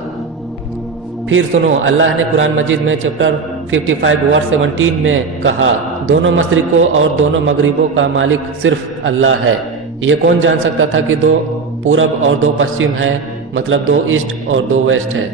फिर सुनो, अल्लाह ने कुरान मजीद में चैप्टर 55 वर्स 17 में कहा, दोनों मशरिकों और दोनों मगरिबों का मालिक सिर्फ अल्लाह है। ये कौन जान सकता था कि 2 पूरब और 2 पश्चिम है, मतलब 2 ईस्ट और 2 वेस्ट है।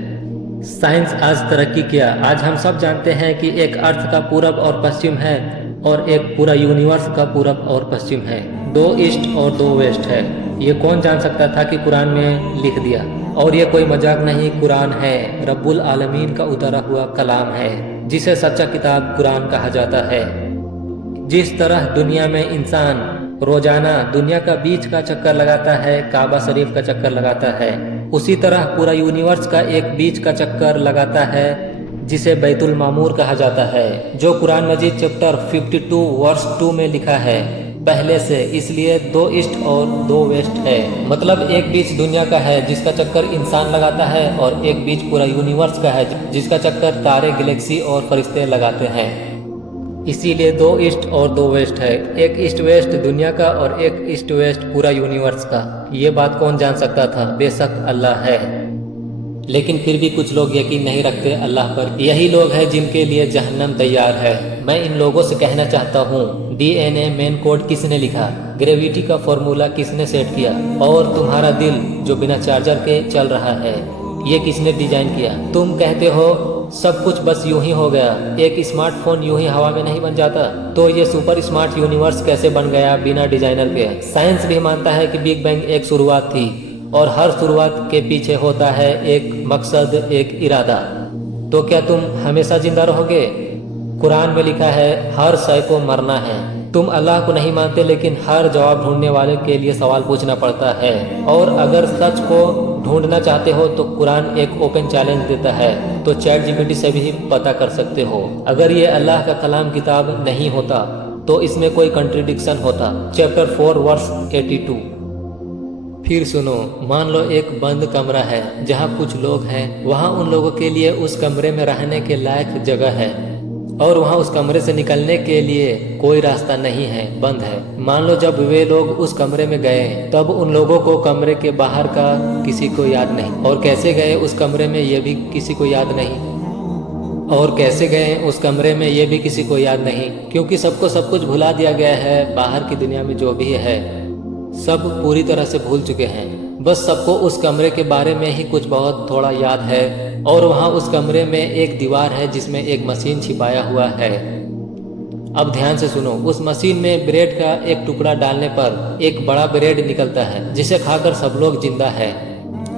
साइंस आज तरक्की किया, आज हम सब जानते हैं कि एक अर्थ का पूरब और पश्चिम है, और एक पूरा यूनिवर्स का पूरब और पश्चिम है, 2 ईस्ट और 2 वेस्ट है। ये कौन जान सकता था कि कुरान में लिख दिया। और ये कोई मजाक नहीं, कुरान है, रब्बुल आलमीन का उतारा हुआ कलाम है, जिसे सच्चा किताब कुरान कहा जाता है। जिस तरह दुनिया में इंसान रोजाना दुनिया का बीच का चक्कर लगाता है, काबा शरीफ का चक्कर लगाता है, उसी तरह पूरा यूनिवर्स का एक बीच का चक्कर लगाता है, जिसे बैतुल मामूर कहा जाता है, जो कुरान मजीद चैप्टर 52 वर्स 2 में लिखा है पहले से, इसलिए 2 ईस्ट और 2 वेस्ट है, मतलब एक बीच दुनिया का है जिसका चक्कर इंसान लगाता है, और एक बीच पूरा यूनिवर्स का है जिसका चक्कर तारे, गैलेक्सी और फरिश्ते लगाते हैं। इसीलिए 2 ईस्ट और 2 वेस्ट है, एक ईस्ट वेस्ट दुनिया का और एक ईस्ट वेस्ट पूरा यूनिवर्स का। ये बात कौन जान सकता था, बेशक अल्लाह है, लेकिन फिर भी कुछ लोग यकीन नहीं रखते अल्लाह पर। यही लोग हैं जिनके लिए जहन्नम तैयार है। मैं इन लोगों से कहना चाहता हूँ, DNA मेन कोड किसने लिखा, ग्रेविटी का फॉर्मूला किसने सेट किया, और तुम्हारा दिल जो बिना चार्जर के चल रहा है, ये किसने डिजाइन किया। तुम कहते हो सब कुछ बस यूं ही हो गया, एक स्मार्टफोन यूं ही हवा में नहीं बन जाता, तो ये सुपर स्मार्ट यूनिवर्स कैसे बन गया बिना डिजाइनर के। साइंस भी मानता है कि बिग बैंग एक शुरुआत थी, और हर शुरुआत के पीछे होता है एक मकसद, एक इरादा। तो क्या तुम हमेशा जिंदा रहोगे? कुरान में लिखा है हर शय को मरना है। तुम अल्लाह को नहीं मानते, लेकिन हर जवाब ढूंढने वाले के लिए सवाल पूछना पड़ता है, और अगर सच को ढूंढना चाहते हो तो कुरान एक ओपन चैलेंज देता है, तो चैट जीपीटी से भी पता कर सकते हो। अगर ये अल्लाह का कलाम किताब नहीं होता तो इसमें कोई कंट्रडिक्शन होता। Chapter 4 verse 82। फिर सुनो, मान लो एक बंद कमरा है जहाँ कुछ लोग हैं, वहाँ उन लोगों के लिए उस कमरे में रहने के लायक जगह है, और वहाँ उस कमरे से निकलने के लिए कोई रास्ता नहीं है, बंद है। मान लो जब वे लोग उस कमरे में गए, तब उन लोगों को कमरे के बाहर का किसी को याद नहीं, और कैसे गए उस कमरे में ये भी किसी को याद नहीं। और कैसे गए उस कमरे में ये भी किसी को याद नहीं, क्योंकि सबको सब कुछ भुला दिया गया है। बाहर की दुनिया में जो भी है सब पूरी तरह से भूल चुके हैं। बस सबको उस कमरे के बारे में ही कुछ बहुत थोड़ा याद है। और वहाँ उस कमरे में एक दीवार है जिसमें एक मशीन छिपाया हुआ है। अब ध्यान से सुनो, उस मशीन में ब्रेड का एक टुकड़ा डालने पर एक बड़ा ब्रेड निकलता है जिसे खाकर सब लोग जिंदा है।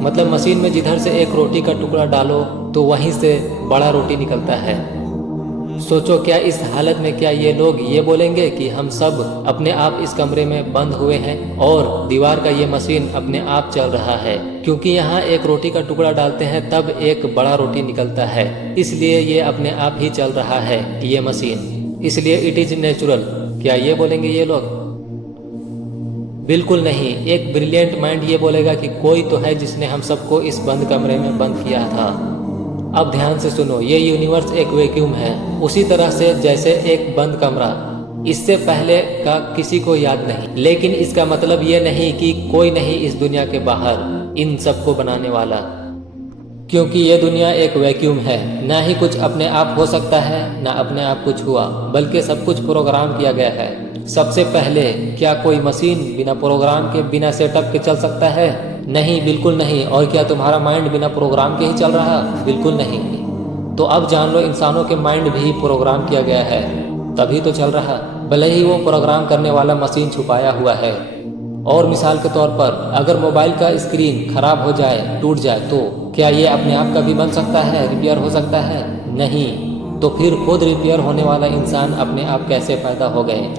मतलब मशीन में जिधर से एक रोटी का टुकड़ा डालो तो वहीं से बड़ा रोटी निकलता है। सोचो, क्या इस हालत में क्या ये लोग ये बोलेंगे कि हम सब अपने आप इस कमरे में बंद हुए हैं और दीवार का ये मशीन अपने आप चल रहा है, क्योंकि यहाँ एक रोटी का टुकड़ा डालते हैं तब एक बड़ा रोटी निकलता है, इसलिए ये अपने आप ही चल रहा है ये मशीन, इसलिए इट इज नेचुरल। क्या ये बोलेंगे ये लोग? बिल्कुल नहीं। एक ब्रिलियंट माइंड ये बोलेगा कि कोई तो है जिसने हम सबको इस बंद कमरे में बंद किया था। अब ध्यान से सुनो, ये यूनिवर्स एक वैक्यूम है, उसी तरह से जैसे एक बंद कमरा, इससे पहले का किसी को याद नहीं। लेकिन इसका मतलब ये नहीं कि कोई नहीं इस दुनिया के बाहर इन सबको बनाने वाला, क्योंकि ये दुनिया एक वैक्यूम है। ना ही कुछ अपने आप हो सकता है, ना अपने आप कुछ हुआ, बल्कि सब कुछ प्रोग्राम किया गया है। सबसे पहले, क्या कोई मशीन बिना प्रोग्राम के, बिना सेटअप के चल सकता है? नहीं, बिल्कुल नहीं। और क्या तुम्हारा माइंड बिना प्रोग्राम के ही चल रहा? बिल्कुल नहीं। तो अब जान लो, इंसानों के माइंड भी प्रोग्राम किया गया है, तभी तो चल रहा, भले ही वो प्रोग्राम करने वाला मशीन छुपाया हुआ है। और मिसाल के तौर पर, अगर मोबाइल का स्क्रीन खराब हो जाए, टूट जाए, तो क्या ये अपने आप कभी बन सकता है, रिपेयर हो सकता है? नहीं। तो फिर खुद रिपेयर होने वाला इंसान अपने आप कैसे पैदा हो गए?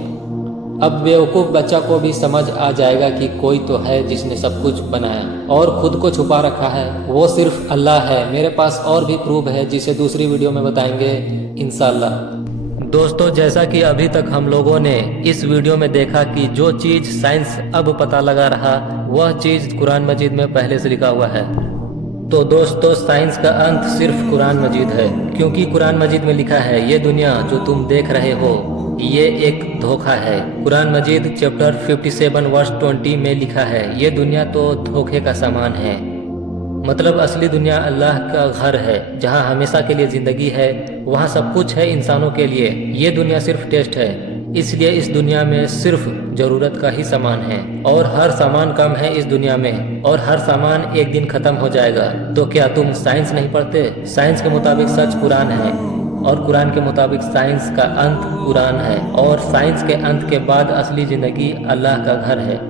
अब बेवकूफ़ बच्चा को भी समझ आ जाएगा कि कोई तो है जिसने सब कुछ बनाया और खुद को छुपा रखा है, वो सिर्फ अल्लाह है। मेरे पास और भी प्रूफ है जिसे दूसरी वीडियो में बताएंगे इंशाल्लाह। दोस्तों, जैसा कि अभी तक हम लोगों ने इस वीडियो में देखा कि जो चीज़ साइंस अब पता लगा रहा, वह चीज़ कुरान मजीद में पहले से लिखा हुआ है। तो दोस्तों, साइंस का अंत सिर्फ कुरान मजीद है, क्योंकि कुरान मजीद में लिखा है ये दुनिया जो तुम देख रहे हो ये एक धोखा है। कुरान मजीद चैप्टर 57 वर्स 20 में लिखा है ये दुनिया तो धोखे का सामान है। मतलब असली दुनिया अल्लाह का घर है, जहाँ हमेशा के लिए ज़िंदगी है, वहाँ सब कुछ है इंसानों के लिए। ये दुनिया सिर्फ टेस्ट है, इसलिए इस दुनिया में सिर्फ ज़रूरत का ही सामान है और हर सामान कम है इस दुनिया में, और हर सामान एक दिन ख़त्म हो जाएगा। तो क्या तुम साइंस नहीं पढ़ते? साइंस के मुताबिक सच कुरान है और कुरान के मुताबिक साइंस का अंत कुरान है, और साइंस के अंत के बाद असली ज़िंदगी अल्लाह का घर है,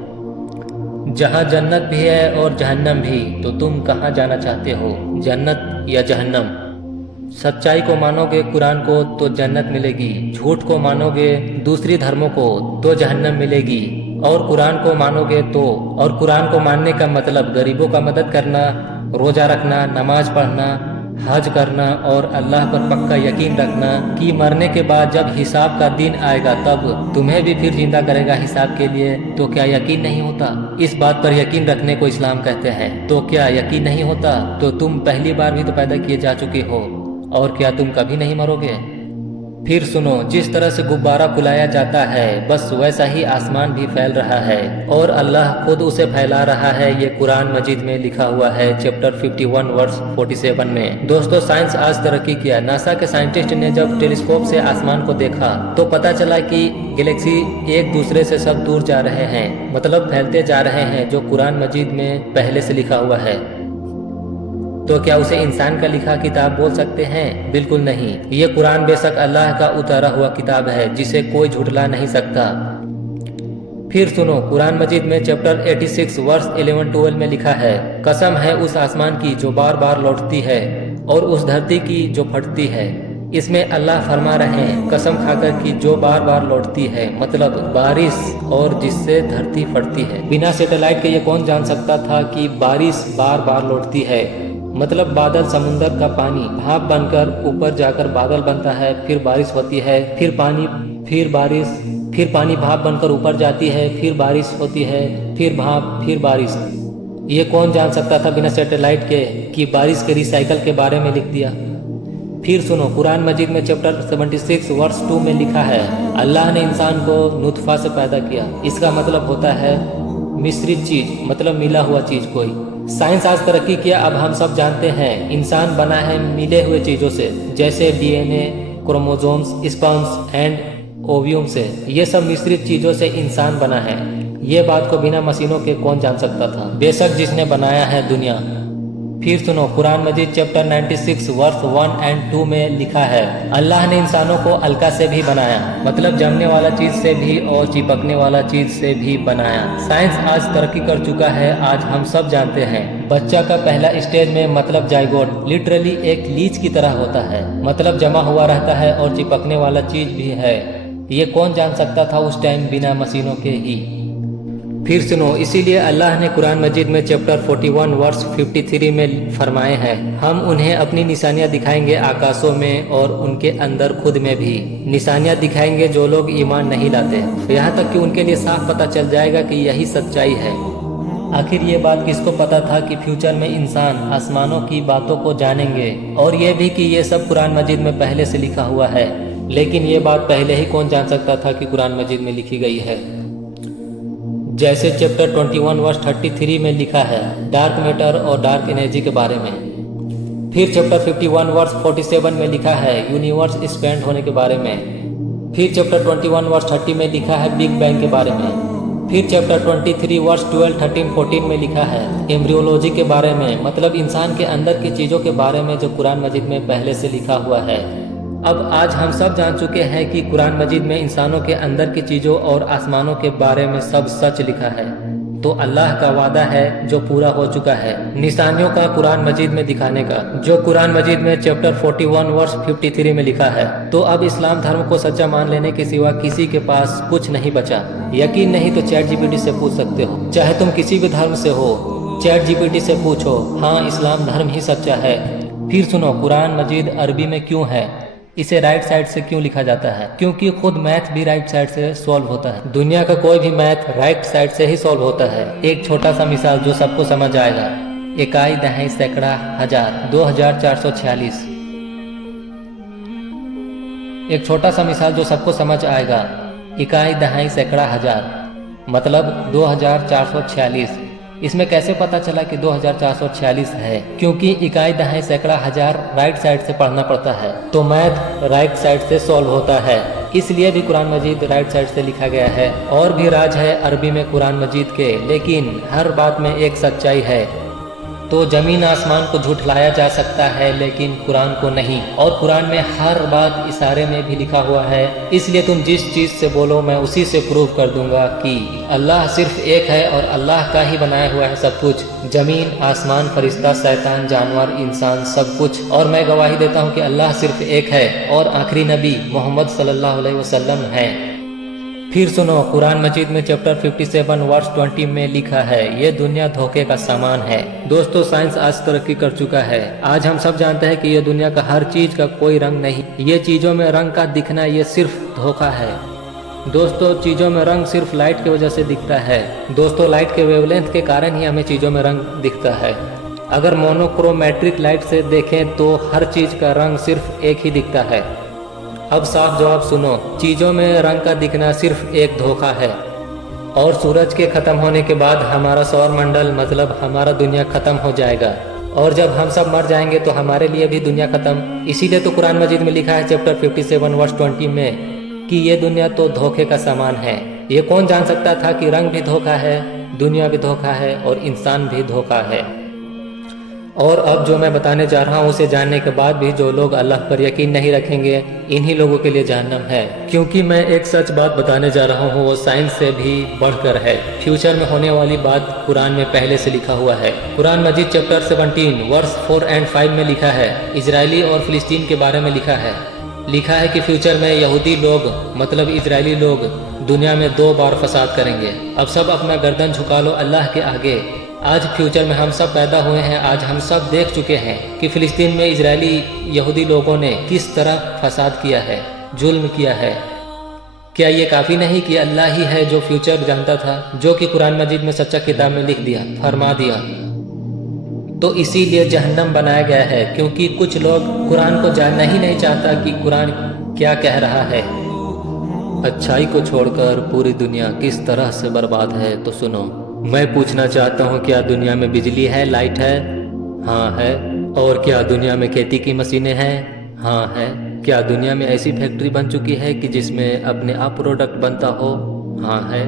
जहाँ जन्नत भी है और जहन्नम भी। तो तुम कहाँ जाना चाहते हो, जन्नत या जहन्नम? सच्चाई को मानोगे कुरान को तो जन्नत मिलेगी, झूठ को मानोगे दूसरी धर्मों को तो जहन्नम मिलेगी, और कुरान को मानोगे तो, और कुरान को मानने का मतलब गरीबों का मदद करना, रोज़ा रखना, नमाज पढ़ना, हज करना और अल्लाह पर पक्का यकीन रखना कि मरने के बाद जब हिसाब का दिन आएगा तब तुम्हें भी फिर जिंदा करेगा हिसाब के लिए। तो क्या यकीन नहीं होता? इस बात पर यकीन रखने को इस्लाम कहते हैं। तो क्या यकीन नहीं होता? तो तुम पहली बार भी तो पैदा किए जा चुके हो, और क्या तुम कभी नहीं मरोगे? फिर सुनो, जिस तरह से गुब्बारा फुलाया जाता है बस वैसा ही आसमान भी फैल रहा है, और अल्लाह खुद उसे फैला रहा है। ये कुरान मजीद में लिखा हुआ है चैप्टर 51 वर्स 47 में। दोस्तों, साइंस आज तरक्की किया। नासा के साइंटिस्ट ने जब टेलीस्कोप से आसमान को देखा तो पता चला कि गैलेक्सी एक दूसरे से सब दूर जा रहे हैं, मतलब फैलते जा रहे हैं, जो कुरान मजीद में पहले से लिखा हुआ है। तो क्या उसे इंसान का लिखा किताब बोल सकते हैं? बिल्कुल नहीं। ये कुरान बेशक अल्लाह का उतारा हुआ किताब है जिसे कोई झुठला नहीं सकता। फिर सुनो, कुरान मजीद में चैप्टर 86 वर्स 11-12 में लिखा है, कसम है उस आसमान की जो बार बार लौटती है और उस धरती की जो फटती है। इसमें अल्लाह फरमा रहे हैं कसम खाकर कि जो बार बार लौटती है, मतलब बारिश, और जिससे धरती फटती है। बिना सैटेलाइट के ये कौन जान सकता था कि बारिश बार बार लौटती है? मतलब बादल समुंदर का पानी भाप बनकर ऊपर जाकर बादल बनता है, फिर बारिश होती है, फिर पानी, फिर बारिश, फिर पानी भाप बनकर ऊपर जाती है, फिर बारिश होती है, फिर भाप, फिर बारिश। ये कौन जान सकता था बिना सैटेलाइट के कि बारिश के रिसाइकल के बारे में लिख दिया। फिर सुनो, कुरान मजीद में चैप्टर 76 वर्स 2 में लिखा है, अल्लाह ने इंसान को नुतफा से पैदा किया। इसका मतलब होता है मिश्रित चीज़, मतलब मिला हुआ चीज़ कोई। साइंस आज तरक्की किया, अब हम सब जानते हैं इंसान बना है मिले हुए चीज़ों से, जैसे DNA, chromosomes, sperms and ovum से। ये सब मिश्रित चीज़ों से इंसान बना है। ये बात को बिना मशीनों के कौन जान सकता था, बेशक जिसने बनाया है दुनिया। फिर सुनो, कुरान मजीद चैप्टर 96 वर्स 1 एंड 2 में लिखा है, अल्लाह ने इंसानों को अलका से भी बनाया, मतलब जमने वाला चीज से भी और चिपकने वाला चीज से भी बनाया। साइंस आज तरक्की कर चुका है, आज हम सब जानते हैं बच्चा का पहला स्टेज में मतलब जाइगोट लिटरली एक लीच की तरह होता है, मतलब जमा हुआ रहता है और चिपकने वाला चीज भी है। ये कौन जान सकता था उस टाइम बिना मशीनों के ही। फिर सुनो, इसीलिए अल्लाह ने कुरान मजीद में चैप्टर 41 वर्स 53 में फरमाए हैं, हम उन्हें अपनी निशानियां दिखाएंगे आकाशों में और उनके अंदर खुद में भी। निशानियां दिखाएंगे जो लोग ईमान नहीं लाते, यहाँ तक कि उनके लिए साफ पता चल जाएगा कि यही सच्चाई है। आखिर ये बात किसको पता था कि फ्यूचर में इंसान आसमानों की बातों को जानेंगे, और ये भी कि ये सब कुरान मजीद में पहले से लिखा हुआ है। लेकिन ये बात पहले ही कौन जान सकता था कि कुरान मजीद में लिखी गई है। जैसे चैप्टर 21 वर्स 33 में लिखा है डार्क मैटर और डार्क एनर्जी के बारे में। फिर चैप्टर 51 वर्स 47 में लिखा है यूनिवर्स एक्सपेंड होने के बारे में। फिर चैप्टर 21 वर्स 30 में लिखा है बिग बैंग के बारे में। फिर चैप्टर 23 वर्स 12, 13, 14 में लिखा है एम्ब्रियोलॉजी के बारे में, मतलब इंसान के अंदर की चीज़ों के बारे में जो कुरान मजीद में पहले से लिखा हुआ है। अब आज हम सब जान चुके हैं कि कुरान मजीद में इंसानों के अंदर की चीज़ों और आसमानों के बारे में सब सच लिखा है। तो अल्लाह का वादा है जो पूरा हो चुका है निशानियों का कुरान मजीद में दिखाने का, जो कुरान मजीद में चैप्टर 41 वर्स 53 में लिखा है। तो अब इस्लाम धर्म को सच्चा मान लेने के सिवा किसी के पास कुछ नहीं बचा। यकीन नहीं तो चैट जीपीटी से पूछ सकते हो, चाहे तुम किसी भी धर्म से हो, चैट जीपीटी से पूछो, हाँ इस्लाम धर्म ही सच्चा है। फिर सुनो, कुरान मजीद अरबी में क्यों है, इसे राइट साइड से क्यों लिखा जाता है, क्योंकि खुद मैथ भी राइट साइड से सॉल्व होता है। दुनिया का कोई भी मैथ राइट साइड से ही सॉल्व होता है। एक छोटा सा मिसाल जो सबको समझ आएगा, इकाई दहाई सैकड़ा हजार 2446। एक छोटा सा मिसाल जो सबको समझ आएगा, इकाई दहाई सैकड़ा हजार मतलब 2446। इसमें कैसे पता चला कि 2446 है, क्योंकि इकाई दहाई सैकड़ा हजार राइट साइड से पढ़ना पड़ता है, तो मैथ राइट साइड से सॉल्व होता है। इसलिए भी कुरान मजीद राइट साइड से लिखा गया है। और भी राज है अरबी में कुरान मजीद के, लेकिन हर बात में एक सच्चाई है। तो जमीन आसमान को झुठलाया जा सकता है लेकिन कुरान को नहीं, और कुरान में हर बात इशारे में भी लिखा हुआ है। इसलिए तुम जिस चीज़ से बोलो मैं उसी से प्रूव कर दूंगा कि अल्लाह सिर्फ एक है और अल्लाह का ही बनाया हुआ है सब कुछ, जमीन, आसमान, फरिश्ता, शैतान, जानवर, इंसान, सब कुछ। और मैं गवाही देता हूँ कि अल्लाह सिर्फ एक है और आखिरी नबी मोहम्मद सल्लल्लाहु अलैहि वसल्लम है। फिर सुनो, कुरान मजीद में चैप्टर 57 वर्स 20 में लिखा है ये दुनिया धोखे का सामान है। दोस्तों, साइंस आज तरक्की कर चुका है। आज हम सब जानते हैं कि ये दुनिया का हर चीज का कोई रंग नहीं, ये चीजों में रंग का दिखना ये सिर्फ धोखा है। दोस्तों, चीजों में रंग सिर्फ लाइट की वजह से दिखता है। दोस्तों, लाइट के वेवलेंथ के कारण ही हमें चीजों में रंग दिखता है। अगर मोनोक्रोमेट्रिक लाइट से देखें तो हर चीज का रंग सिर्फ एक ही दिखता है। अब साफ जवाब सुनो, चीज़ों में रंग का दिखना सिर्फ एक धोखा है। और सूरज के ख़त्म होने के बाद हमारा सौर मंडल मतलब हमारा दुनिया ख़त्म हो जाएगा, और जब हम सब मर जाएंगे तो हमारे लिए भी दुनिया ख़त्म। इसीलिए तो कुरान मजीद में लिखा है चैप्टर 57 वर्स 20 में कि ये दुनिया तो धोखे का सामान है। ये कौन जान सकता था कि रंग भी धोखा है, दुनिया भी धोखा है और इंसान भी धोखा है। और अब जो मैं बताने जा रहा हूँ उसे जानने के बाद भी जो लोग अल्लाह पर यकीन नहीं रखेंगे, इन्हीं लोगों के लिए जहन्नम है। क्योंकि मैं एक सच बात बताने जा रहा हूँ, वो साइंस से भी बढ़कर है। फ्यूचर में होने वाली बात कुरान में पहले से लिखा हुआ है। कुरान मजीद चैप्टर 17 वर्स 4 और 5 में लिखा है, इजरायली और फिलिस्तीन के बारे में लिखा है कि फ्यूचर में यहूदी लोग मतलब इजरायली लोग दुनिया में 2 बार फसाद करेंगे। अब सब अपना गर्दन झुका लो अल्लाह के आगे। आज फ्यूचर में हम सब पैदा हुए हैं, आज हम सब देख चुके हैं कि फिलिस्तीन में इजरायली यहूदी लोगों ने किस तरह फसाद किया है, जुल्म किया है। क्या ये काफ़ी नहीं कि अल्लाह ही है जो फ्यूचर जानता था, जो कि कुरान मजीद में सच्चा किताब में लिख दिया, फरमा दिया। तो इसीलिए जहन्नम बनाया गया है, क्योंकि कुछ लोग कुरान को जानना ही नहीं चाहता कि कुरान क्या कह रहा है। अच्छाई को छोड़कर पूरी दुनिया किस तरह से बर्बाद है तो सुनो। मैं पूछना चाहता हूँ, क्या दुनिया में बिजली है, लाइट है? हाँ है। और क्या दुनिया में खेती की मशीनें हैं? हाँ है। क्या दुनिया में ऐसी फैक्ट्री बन चुकी है कि जिसमें अपने आप प्रोडक्ट बनता हो? हाँ है।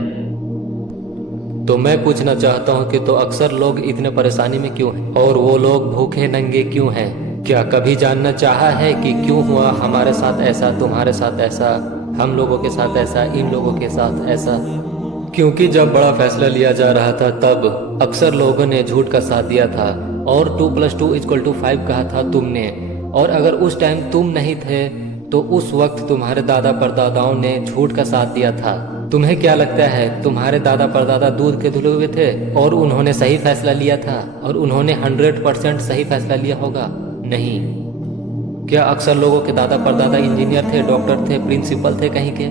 तो मैं पूछना चाहता हूँ कि तो अक्सर लोग इतने परेशानी में क्यों हैं और वो लोग भूखे नंगे क्यों हैं? क्या कभी जानना चाहा है कि क्यों हुआ हमारे साथ ऐसा, तुम्हारे साथ ऐसा, हम लोगों के साथ ऐसा, इन लोगों के साथ ऐसा? क्योंकि जब बड़ा फैसला लिया जा रहा था तब अक्सर लोगों ने झूठ का साथ दिया था और 2+2=5 कहा था तुमने। और अगर उस टाइम तुम नहीं थे तो उस वक्त तुम्हारे दादा परदादाओं ने झूठ का साथ दिया था। तुम्हें क्या लगता है तुम्हारे दादा परदादा दूध के धुले हुए थे और उन्होंने सही फैसला लिया था और उन्होंने 100% सही फैसला लिया होगा? नहीं। क्या अक्सर लोगों के दादा परदादा इंजीनियर थे, डॉक्टर थे, प्रिंसिपल थे कहीं के?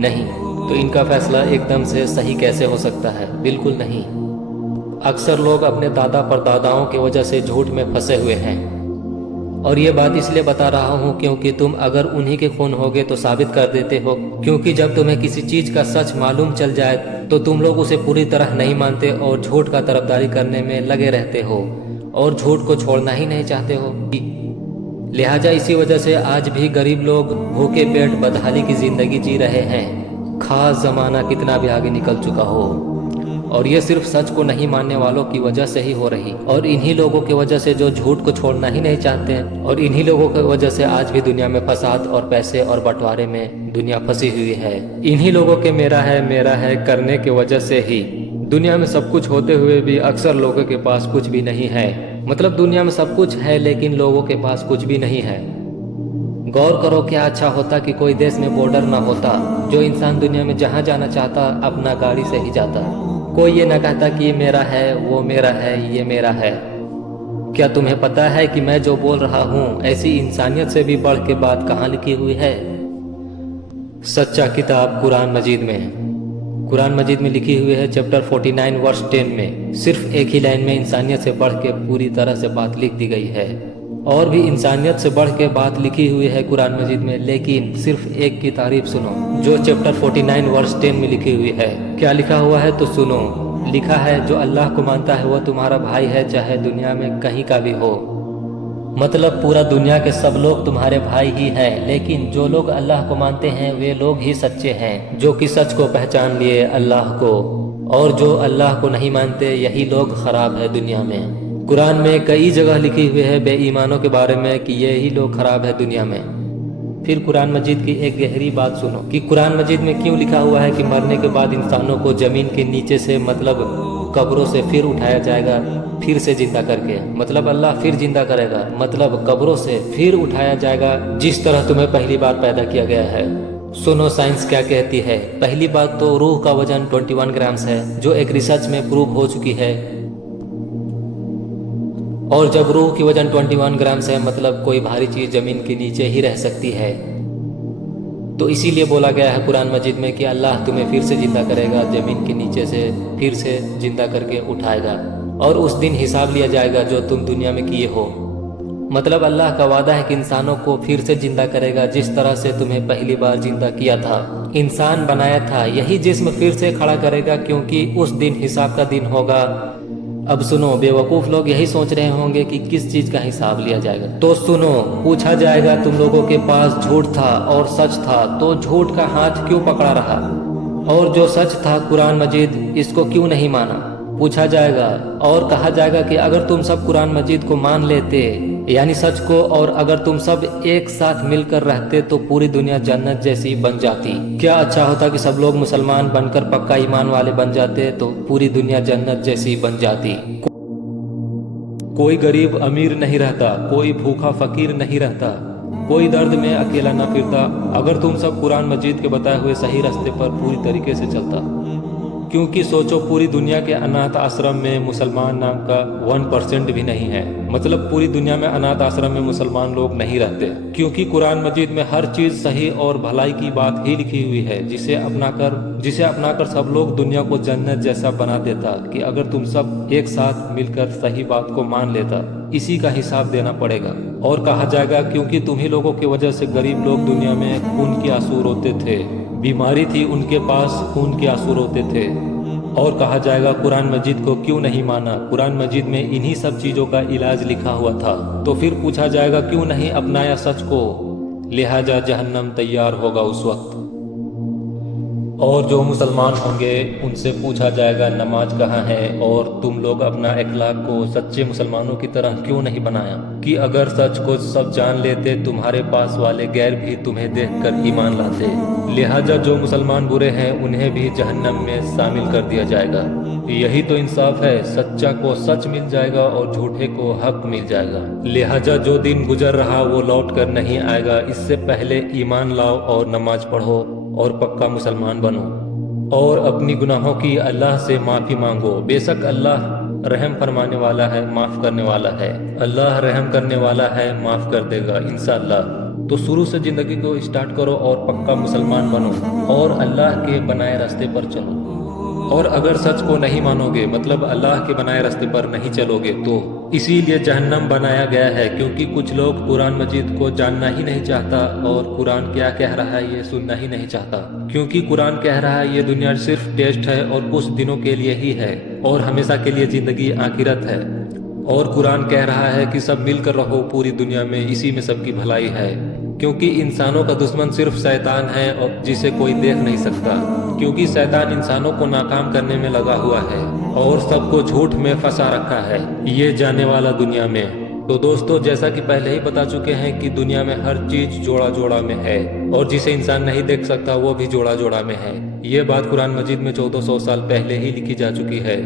नहीं। तो इनका फैसला एकदम से सही कैसे हो सकता है? बिल्कुल नहीं। अक्सर लोग अपने दादा परदादाओं की वजह से झूठ में फंसे हुए हैं। और ये बात इसलिए बता रहा हूँ क्योंकि तुम अगर उन्हीं के खून होगे तो साबित कर देते हो। क्योंकि जब तुम्हें किसी चीज का सच मालूम चल जाए तो तुम लोग उसे पूरी तरह नहीं मानते और झूठ का तरफदारी करने में लगे रहते हो और झूठ को छोड़ना ही नहीं चाहते हो। लिहाजा इसी वजह से आज भी गरीब लोग भूखे पेट बदहाली की जिंदगी जी रहे हैं, खास जमाना कितना भी आगे निकल चुका हो। और ये सिर्फ सच को नहीं मानने वालों की वजह से ही हो रही, और इन्हीं लोगों की वजह से जो झूठ को छोड़ना ही नहीं चाहते हैं, और इन्हीं लोगों की वजह से आज भी दुनिया में फसाद और पैसे और बंटवारे में दुनिया फंसी हुई है। इन्हीं लोगों के मेरा है करने की वजह से ही दुनिया में सब कुछ होते हुए भी अक्सर लोगों के पास कुछ भी नहीं है। मतलब दुनिया में सब कुछ है लेकिन लोगों के पास कुछ भी नहीं है। गौर करो, क्या अच्छा होता कि कोई देश में बॉर्डर ना होता, जो इंसान दुनिया में जहाँ जाना चाहता अपना गाड़ी से ही जाता। कोई ये ना कहता कि ये मेरा है, वो मेरा है, ये मेरा है। क्या तुम्हें पता है कि मैं जो बोल रहा हूँ ऐसी इंसानियत से भी बढ़ के बात कहाँ लिखी हुई है? सच्चा किताब कुरान मजीद में। कुरान मजीद में लिखी हुई है चैप्टर 49 वर्स 10 में। सिर्फ एक ही लाइन में इंसानियत से बढ़ के पूरी तरह से बात लिख दी गई है। और भी इंसानियत से बढ़ के बात लिखी हुई है कुरान मजीद में, लेकिन सिर्फ एक की तारीफ सुनो जो चैप्टर 49 वर्स 10 में लिखी हुई है। क्या लिखा हुआ है तो सुनो। लिखा है, जो अल्लाह को मानता है वो तुम्हारा भाई है, चाहे दुनिया में कहीं का भी हो। मतलब पूरा दुनिया के सब लोग तुम्हारे भाई ही हैं, लेकिन जो लोग अल्लाह को मानते हैं वे लोग ही सच्चे हैं, जो कि सच को पहचान लिए अल्लाह को। और जो अल्लाह को नहीं मानते यही लोग खराब है दुनिया में। कुरान में कई जगह लिखी हुई है बेईमानों के बारे में कि यही लोग खराब है दुनिया में। फिर कुरान मजीद की एक गहरी बात सुनो कि कुरान मजीद में क्यों लिखा हुआ है कि मरने के बाद इंसानों को जमीन के नीचे से, मतलब कब्रों से फिर उठाया जाएगा, फिर से जिंदा करके। मतलब अल्लाह फिर जिंदा करेगा, मतलब कब्रों से फिर उठाया जाएगा जिस तरह तुम्हें पहली बार पैदा किया गया है। सुनो साइंस क्या कहती है। पहली बात तो रूह का वजन 21 ग्राम्स है, जो एक रिसर्च में प्रूव हो चुकी है। और जब रूह की वजन 21 ग्राम्स है मतलब कोई भारी चीज जमीन के नीचे ही रह सकती है। तो इसीलिए बोला गया है कुरान मजीद में कि अल्लाह तुम्हें फिर से जिंदा करेगा, जमीन के नीचे से फिर से जिंदा करके उठाएगा और उस दिन हिसाब लिया जाएगा जो तुम दुनिया में किए हो। मतलब अल्लाह का वादा है कि इंसानों को फिर से जिंदा करेगा जिस तरह से तुम्हें पहली बार जिंदा किया था, इंसान बनाया था, यही जिस्म फिर से खड़ा करेगा, क्योंकि उस दिन हिसाब का दिन होगा। अब सुनो, बेवकूफ़ लोग यही सोच रहे होंगे कि किस चीज़ का हिसाब लिया जाएगा। तो सुनो, पूछा जाएगा तुम लोगों के पास झूठ था और सच था, तो झूठ का हाथ क्यों पकड़ा रहा? और जो सच था कुरान मजीद, इसको क्यों नहीं माना? पूछा जाएगा और कहा जाएगा कि अगर तुम सब कुरान मजीद को मान लेते, यानी सच को, और अगर तुम सब एक साथ मिलकर रहते तो पूरी दुनिया जन्नत जैसी बन जाती। क्या अच्छा होता कि सब लोग मुसलमान बनकर पक्का ईमान वाले बन जाते तो पूरी दुनिया जन्नत जैसी बन जाती। कोई गरीब अमीर नहीं रहता, कोई भूखा फकीर नहीं रहता, कोई दर्द में अकेला न फिरता, अगर तुम सब कुरान मजीद के बताए हुए सही रास्ते पर पूरी तरीके से चलता। क्योंकि सोचो, पूरी दुनिया के अनाथ आश्रम में मुसलमान नाम का 1% भी नहीं है। मतलब पूरी दुनिया में अनाथ आश्रम में मुसलमान लोग नहीं रहते, क्योंकि कुरान मजीद में हर चीज सही और भलाई की बात ही लिखी हुई है, जिसे अपनाकर सब लोग दुनिया को जन्नत जैसा बना देता कि अगर तुम सब एक साथ मिलकर सही बात को मान लेता। इसी का हिसाब देना पड़ेगा। और कहा जाएगा क्योंकि तुम्ही लोगों की वजह से गरीब लोग दुनिया में खून के आंसू रोते थे, बीमारी थी उनके पास, खून के आंसू रोते थे, और कहा जाएगा कुरान मजीद को क्यों नहीं माना, कुरान मजीद में इन्हीं सब चीज़ों का इलाज लिखा हुआ था। तो फिर पूछा जाएगा क्यों नहीं अपनाया सच को, लिहाजा जहन्नम तैयार होगा उस वक्त। और जो मुसलमान होंगे उनसे पूछा जाएगा नमाज कहाँ है, और तुम लोग अपना अखलाक को सच्चे मुसलमानों की तरह क्यों नहीं बनाया, कि अगर सच को सब जान लेते तुम्हारे पास वाले गैर भी तुम्हें देखकर ईमान लाते। लिहाजा जो मुसलमान बुरे हैं उन्हें भी जहन्नम में शामिल कर दिया जाएगा। यही तो इंसाफ है, सच्चा को सच मिल जाएगा और झूठे को हक मिल जाएगा। लिहाजा जो दिन गुजर रहा वो लौट कर नहीं आएगा, इससे पहले ईमान लाओ और नमाज पढ़ो और पक्का मुसलमान बनो और अपनी गुनाहों की अल्लाह से माफ़ी मांगो। बेशक अल्लाह रहम फरमाने वाला है, माफ़ करने वाला है। अल्लाह रहम करने वाला है, माफ़ कर देगा इंशाअल्लाह। तो शुरू से ज़िंदगी को स्टार्ट करो और पक्का मुसलमान बनो और अल्लाह के बनाए रास्ते पर चलो। और अगर सच को नहीं मानोगे, मतलब अल्लाह के बनाए रास्ते पर नहीं चलोगे, तो इसीलिए जहन्नम बनाया गया है, क्योंकि कुछ लोग कुरान मजीद को जानना ही नहीं चाहता और कुरान क्या कह रहा है ये सुनना ही नहीं चाहता। क्योंकि कुरान कह रहा है ये दुनिया सिर्फ टेस्ट है और कुछ दिनों के लिए ही है और हमेशा के लिए जिंदगी आखिरत है। और कुरान कह रहा है कि सब मिलकर रहो पूरी दुनिया में, इसी में सबकी भलाई है। क्योंकि इंसानों का दुश्मन सिर्फ शैतान है और जिसे कोई देख नहीं सकता, क्योंकि शैतान इंसानों को नाकाम करने में लगा हुआ है और सबको झूठ में फंसा रखा है ये जाने वाला दुनिया में। तो दोस्तों, जैसा कि पहले ही बता चुके हैं कि दुनिया में हर चीज जोड़ा जोड़ा में है और जिसे इंसान नहीं देख सकता वो भी जोड़ा जोड़ा में है। ये बात कुरान मजीद में 1400 साल पहले ही लिखी जा चुकी है।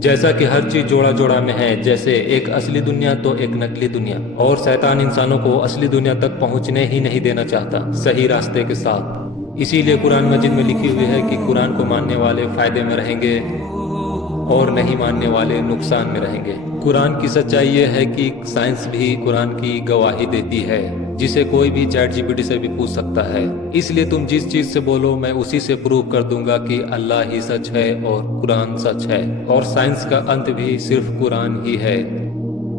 जैसा कि हर चीज जोड़ा जोड़ा में है, जैसे एक असली दुनिया तो एक नकली दुनिया, और शैतान इंसानों को असली दुनिया तक पहुंचने ही नहीं देना चाहता सही रास्ते के साथ। इसीलिए कुरान मजीद में लिखी हुई है कि कुरान को मानने वाले फायदे में रहेंगे और नहीं मानने वाले नुकसान में रहेंगे। कुरान की सच्चाई ये है कि साइंस भी कुरान की गवाही देती है, जिसे कोई भी चैट जीपीटी से भी पूछ सकता है। इसलिए तुम जिस चीज से बोलो मैं उसी से प्रूव कर दूंगा कि अल्लाह ही सच है और कुरान सच है और साइंस का अंत भी सिर्फ कुरान ही है।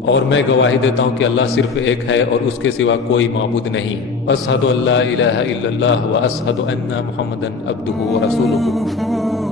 और मैं गवाही देता हूँ कि अल्लाह सिर्फ एक है और उसके सिवा कोई माबूद नहीं। अशहदु अल्ला इलाहा इल्लल्लाह व अशहदु अन्ना मुहम्मदन अब्दुहु व रसूलुहु।